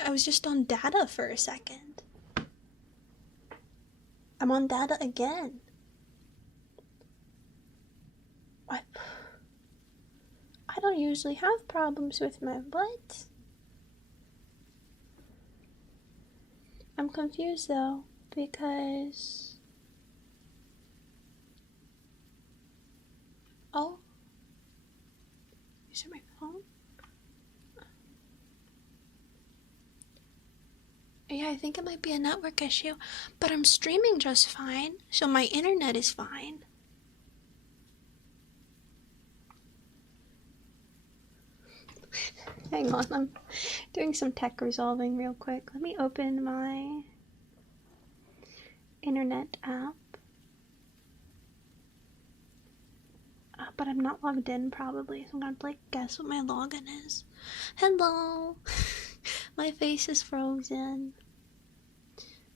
I was just on data for a second. I'm on data again. What? I don't usually have problems with my what? I'm confused though, because... Oh? Is it my phone? Yeah, I think it might be a network issue, but I'm streaming just fine, so my internet is fine. Hang on, I'm doing some tech resolving real quick. Let me open my internet app. But I'm not logged in probably, so I'm gonna like guess what my login is. Hello! My face is frozen.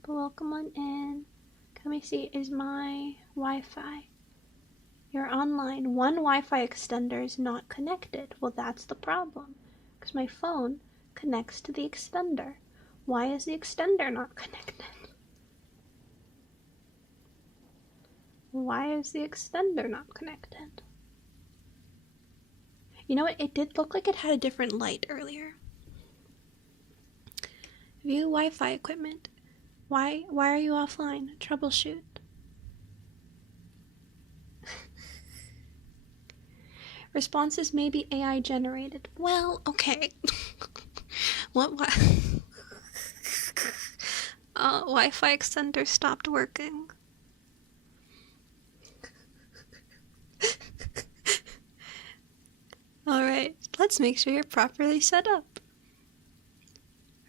But welcome on in. Let me see, is my Wi-Fi? You're online. One Wi-Fi extender is not connected. Well, that's the problem. Because my phone connects to the extender. Why is the extender not connected? Why is the extender not connected? You know what? It did look like it had a different light earlier. View Wi-Fi equipment. Why are you offline? Troubleshoot. Responses may be AI generated. Well, okay. What? Wi-Fi extender stopped working. Alright, let's make sure you're properly set up.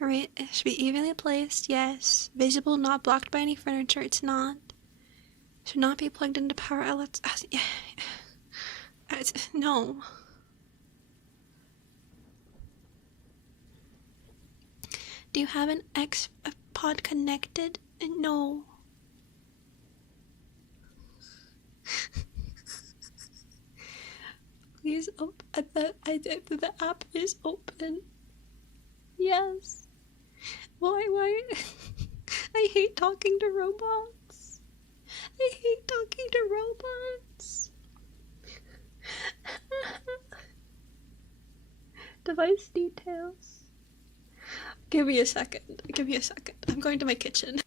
Alright, it should be evenly placed, yes. Visible, not blocked by any furniture, it's not. Should not be plugged into power outlets. No. Do you have an X-Pod connected? No. Please open the app is open. Yes. Why? I hate talking to robots. I hate talking to robots. Device details. Give me a second. I'm going to my kitchen.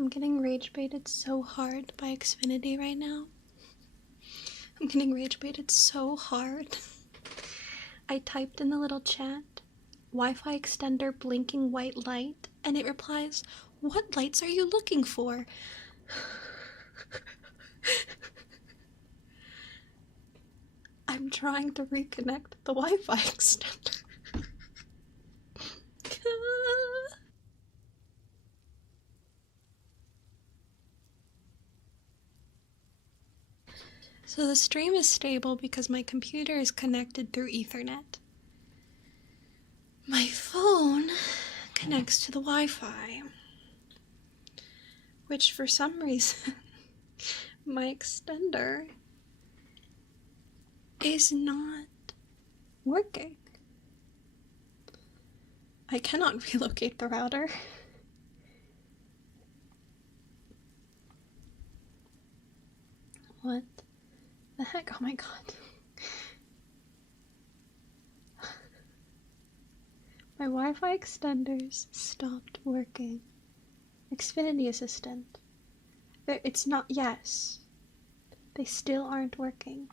I'm getting rage baited so hard by Xfinity right now. I'm getting rage baited so hard. I typed in the little chat, Wi-Fi extender blinking white light, and it replies, "What lights are you looking for?" I'm trying to reconnect the Wi-Fi extender. So the stream is stable because my computer is connected through Ethernet. My phone connects to the Wi-Fi, which for some reason my extender is not working. I cannot relocate the router. What the heck? Oh my god. My Wi-Fi extenders stopped working. Xfinity Assistant. It's not, yes. They still aren't working.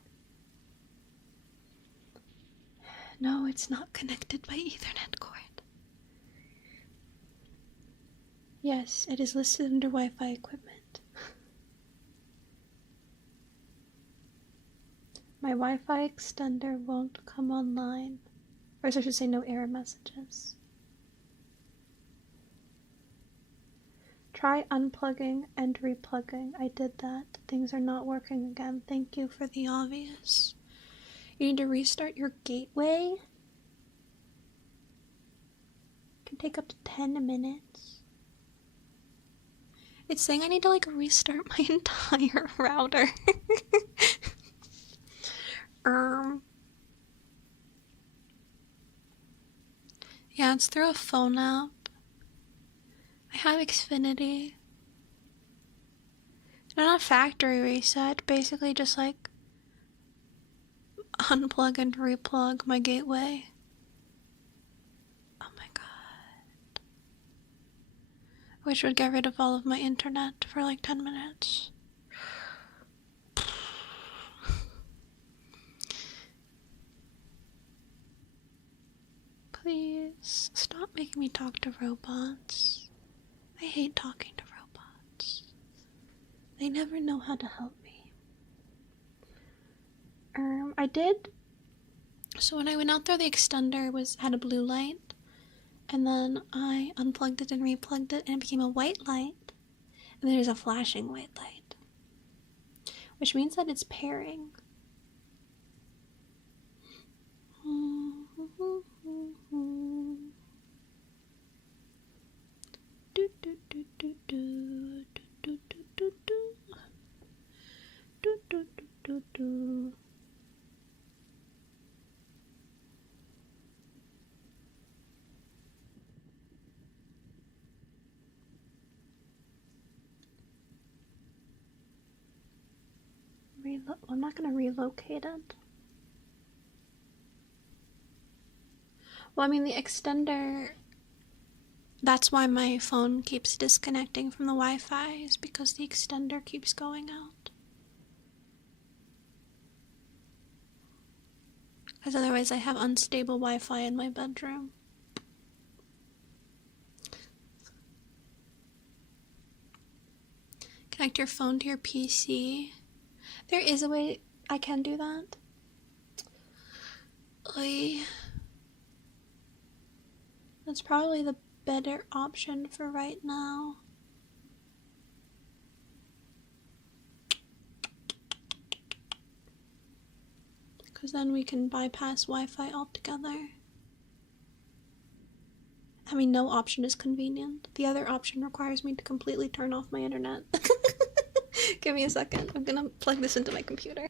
No, it's not connected by Ethernet cord. Yes, it is listed under Wi-Fi equipment. My Wi-Fi extender won't come online. Or I should say no error messages. Try unplugging and replugging. I did that. Things are not working again. Thank you for the obvious. You need to restart your gateway. It can take up to 10 minutes. It's saying I need to restart my entire router. Yeah, it's through a phone app. I have Xfinity. Not a factory reset, basically just unplug and replug my gateway. Oh my god. Which would get rid of all of my internet for 10 minutes. Please, stop making me talk to robots. I hate talking to robots. They never know how to help me. I did. So when I went out there, the extender had a blue light, and then I unplugged it and replugged it, and it became a white light, and then there's a flashing white light, which means that it's pairing. I'm not going to relocate it. Well, I mean, the extender, that's why my phone keeps disconnecting from the Wi-Fi, is because the extender keeps going out. Because otherwise I have unstable Wi-Fi in my bedroom. Connect your phone to your PC. There is a way I can do that. That's probably the better option for right now. Because then we can bypass Wi-Fi altogether. I mean, no option is convenient. The other option requires me to completely turn off my internet. Give me a second. I'm gonna plug this into my computer.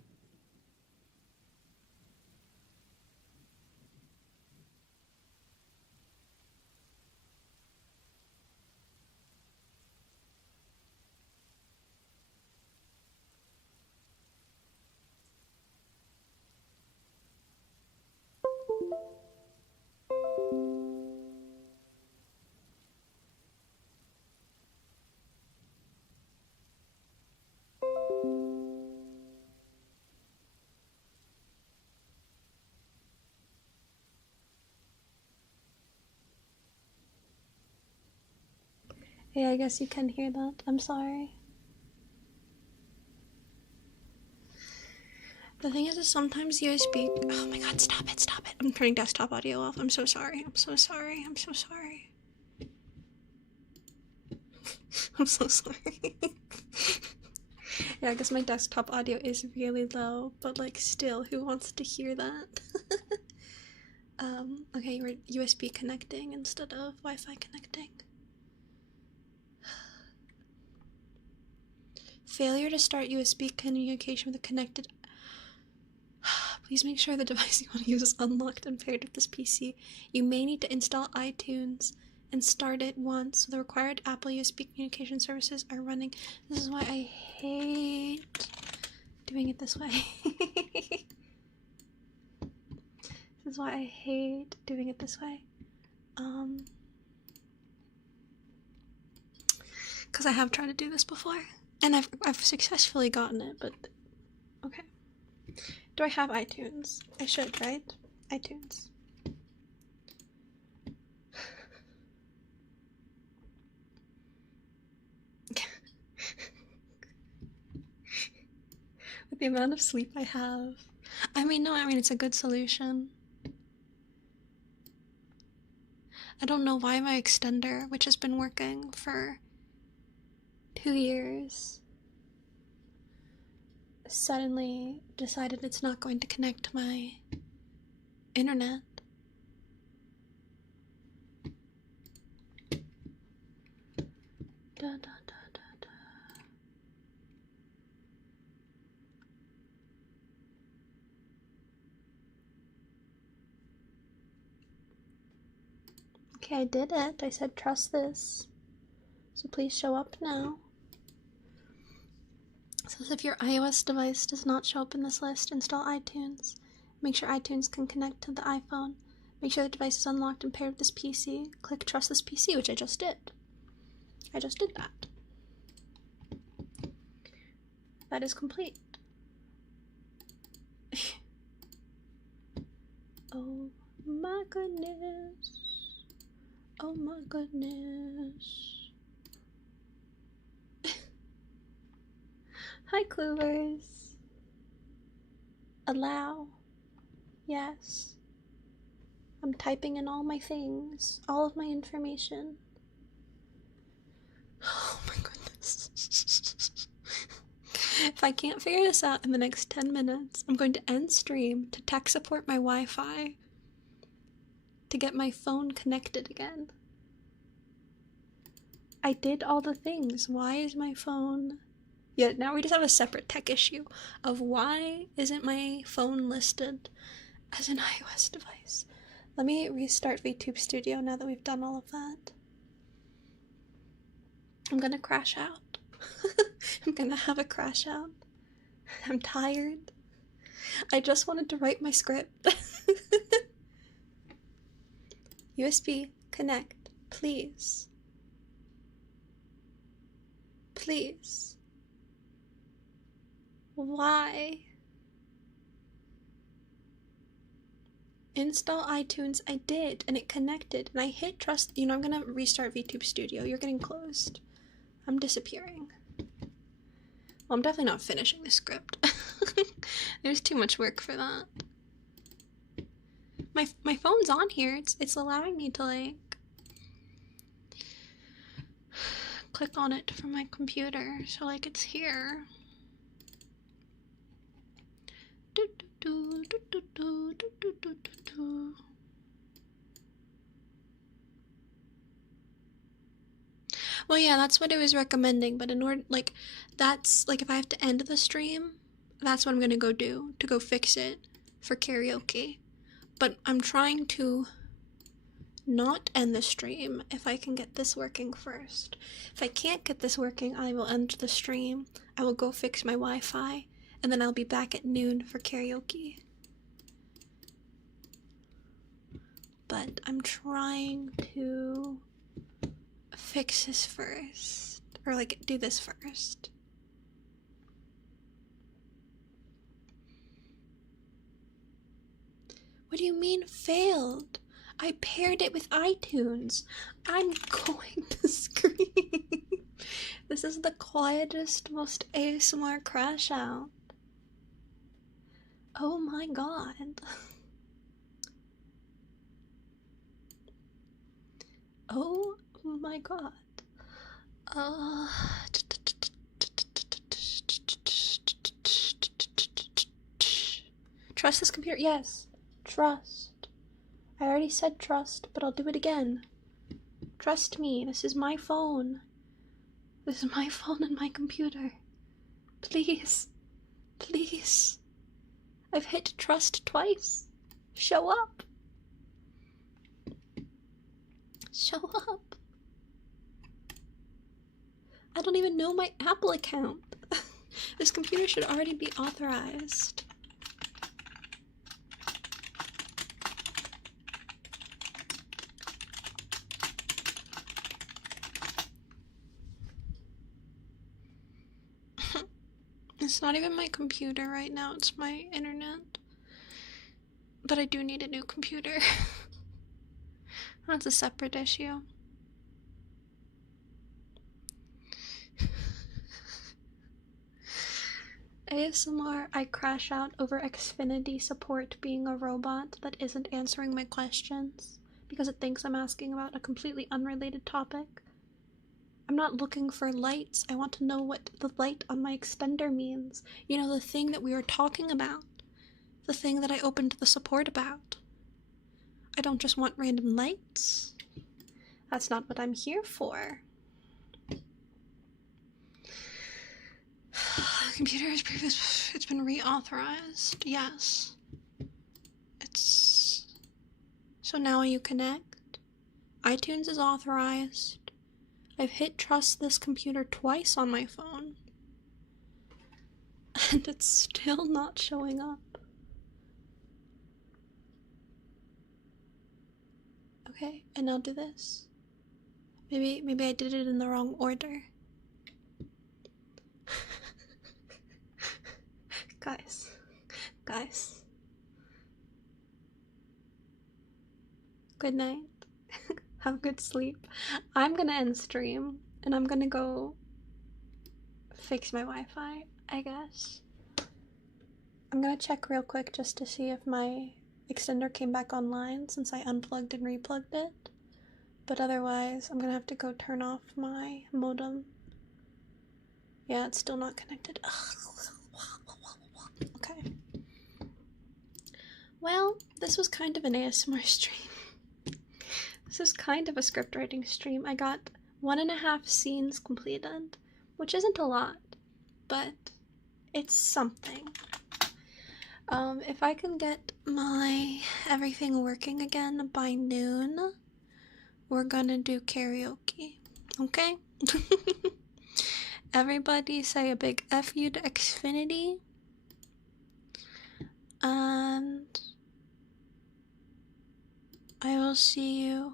Okay, I guess you can hear that. I'm sorry. The thing is sometimes USB. Oh my god, stop it, stop it. I'm turning desktop audio off. I'm so sorry. I'm so sorry. I'm so sorry. I'm so sorry. Yeah, I guess my desktop audio is really low, but like still, who wants to hear that? Okay, you were USB connecting instead of Wi-Fi connecting. Failure to start USB communication with a connected. Please make sure the device you want to use is unlocked and paired with this PC. You may need to install iTunes and start it once so the required Apple USB communication services are running. This is why I hate doing it this way. This is why I hate doing it this way. Because I have tried to do this before, and I've successfully gotten it, but okay. Do I have iTunes? I should, right? iTunes. With the amount of sleep I have. I mean, it's a good solution. I don't know why my extender, which has been working for 2 years, suddenly decided it's not going to connect to my internet. Da, da, da, da, da. Okay, I did it. I said trust this. So please show up now. It says if your iOS device does not show up in this list, install iTunes. Make sure iTunes can connect to the iPhone. Make sure the device is unlocked and paired with this PC. Click trust this PC, which I just did. I just did that. That is complete. Oh my goodness. Oh my goodness. Hi, Clovers. Allow. Yes. I'm typing in all my things, all of my information. Oh my goodness. If I can't figure this out in the next 10 minutes, I'm going to end stream to tech support my Wi-Fi to get my phone connected again. I did all the things. Why is my phone... Yeah, now we just have a separate tech issue of why isn't my phone listed as an iOS device. Let me restart VTube Studio now that we've done all of that. I'm gonna crash out. I'm gonna have a crash out. I'm tired. I just wanted to write my script. USB, connect, please. Please. Why? Install iTunes, I did, and it connected, and I hit trust. You know, I'm gonna restart VTube Studio. You're getting closed. I'm disappearing. Well, I'm definitely not finishing the script. There's too much work for that. My phone's on here. It's allowing me to, like, click on it from my computer, so, like, it's here. Well, yeah, that's what it was recommending, but in order, like, that's, like, if I have to end the stream, that's what I'm gonna go do, to go fix it for karaoke. But I'm trying to not end the stream if I can get this working first. If I can't get this working, I will end the stream, I will go fix my Wi-Fi, and then I'll be back at noon for karaoke. But I'm trying to fix this first, or like do this first. What do you mean failed? I paired it with iTunes. I'm going to scream. This is the quietest, most ASMR crash out. Oh my god. Oh my god. Trust this computer? Yes. Trust. I already said trust, but I'll do it again. Trust me, this is my phone. This is my phone and my computer. Please. Please. I've hit trust twice. Show up. Show up. I don't even know my Apple account. This computer should already be authorized. It's not even my computer right now, it's my internet. But I do need a new computer. That's a separate issue. ASMR, I crash out over Xfinity support being a robot that isn't answering my questions because it thinks I'm asking about a completely unrelated topic. I'm not looking for lights. I want to know what the light on my extender means. You know, the thing that we were talking about. The thing that I opened the support about. I don't just want random lights. That's not what I'm here for. Computer is previous. It's been reauthorized. Yes. It's. So now you connect. iTunes is authorized. I've hit trust this computer twice on my phone. And it's still not showing up. Okay, and now do this. Maybe I did it in the wrong order. Guys. Good night. Have good sleep. I'm gonna end stream, and I'm gonna go fix my Wi-Fi, I guess. I'm gonna check real quick just to see if my extender came back online since I unplugged and replugged it. But otherwise, I'm gonna have to go turn off my modem. Yeah, it's still not connected. Okay. Well, this was kind of an ASMR stream. This is kind of a script writing stream. I got 1.5 scenes completed, which isn't a lot, but it's something. If I can get my everything working again by noon, we're gonna do karaoke, okay? Everybody say a big F you to Xfinity. And I will see you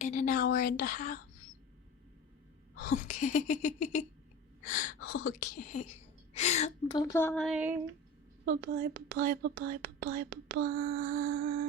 in an hour and a half. Okay. Okay. Bye-bye. Bye-bye, bye-bye, bye-bye, bye-bye, bye-bye.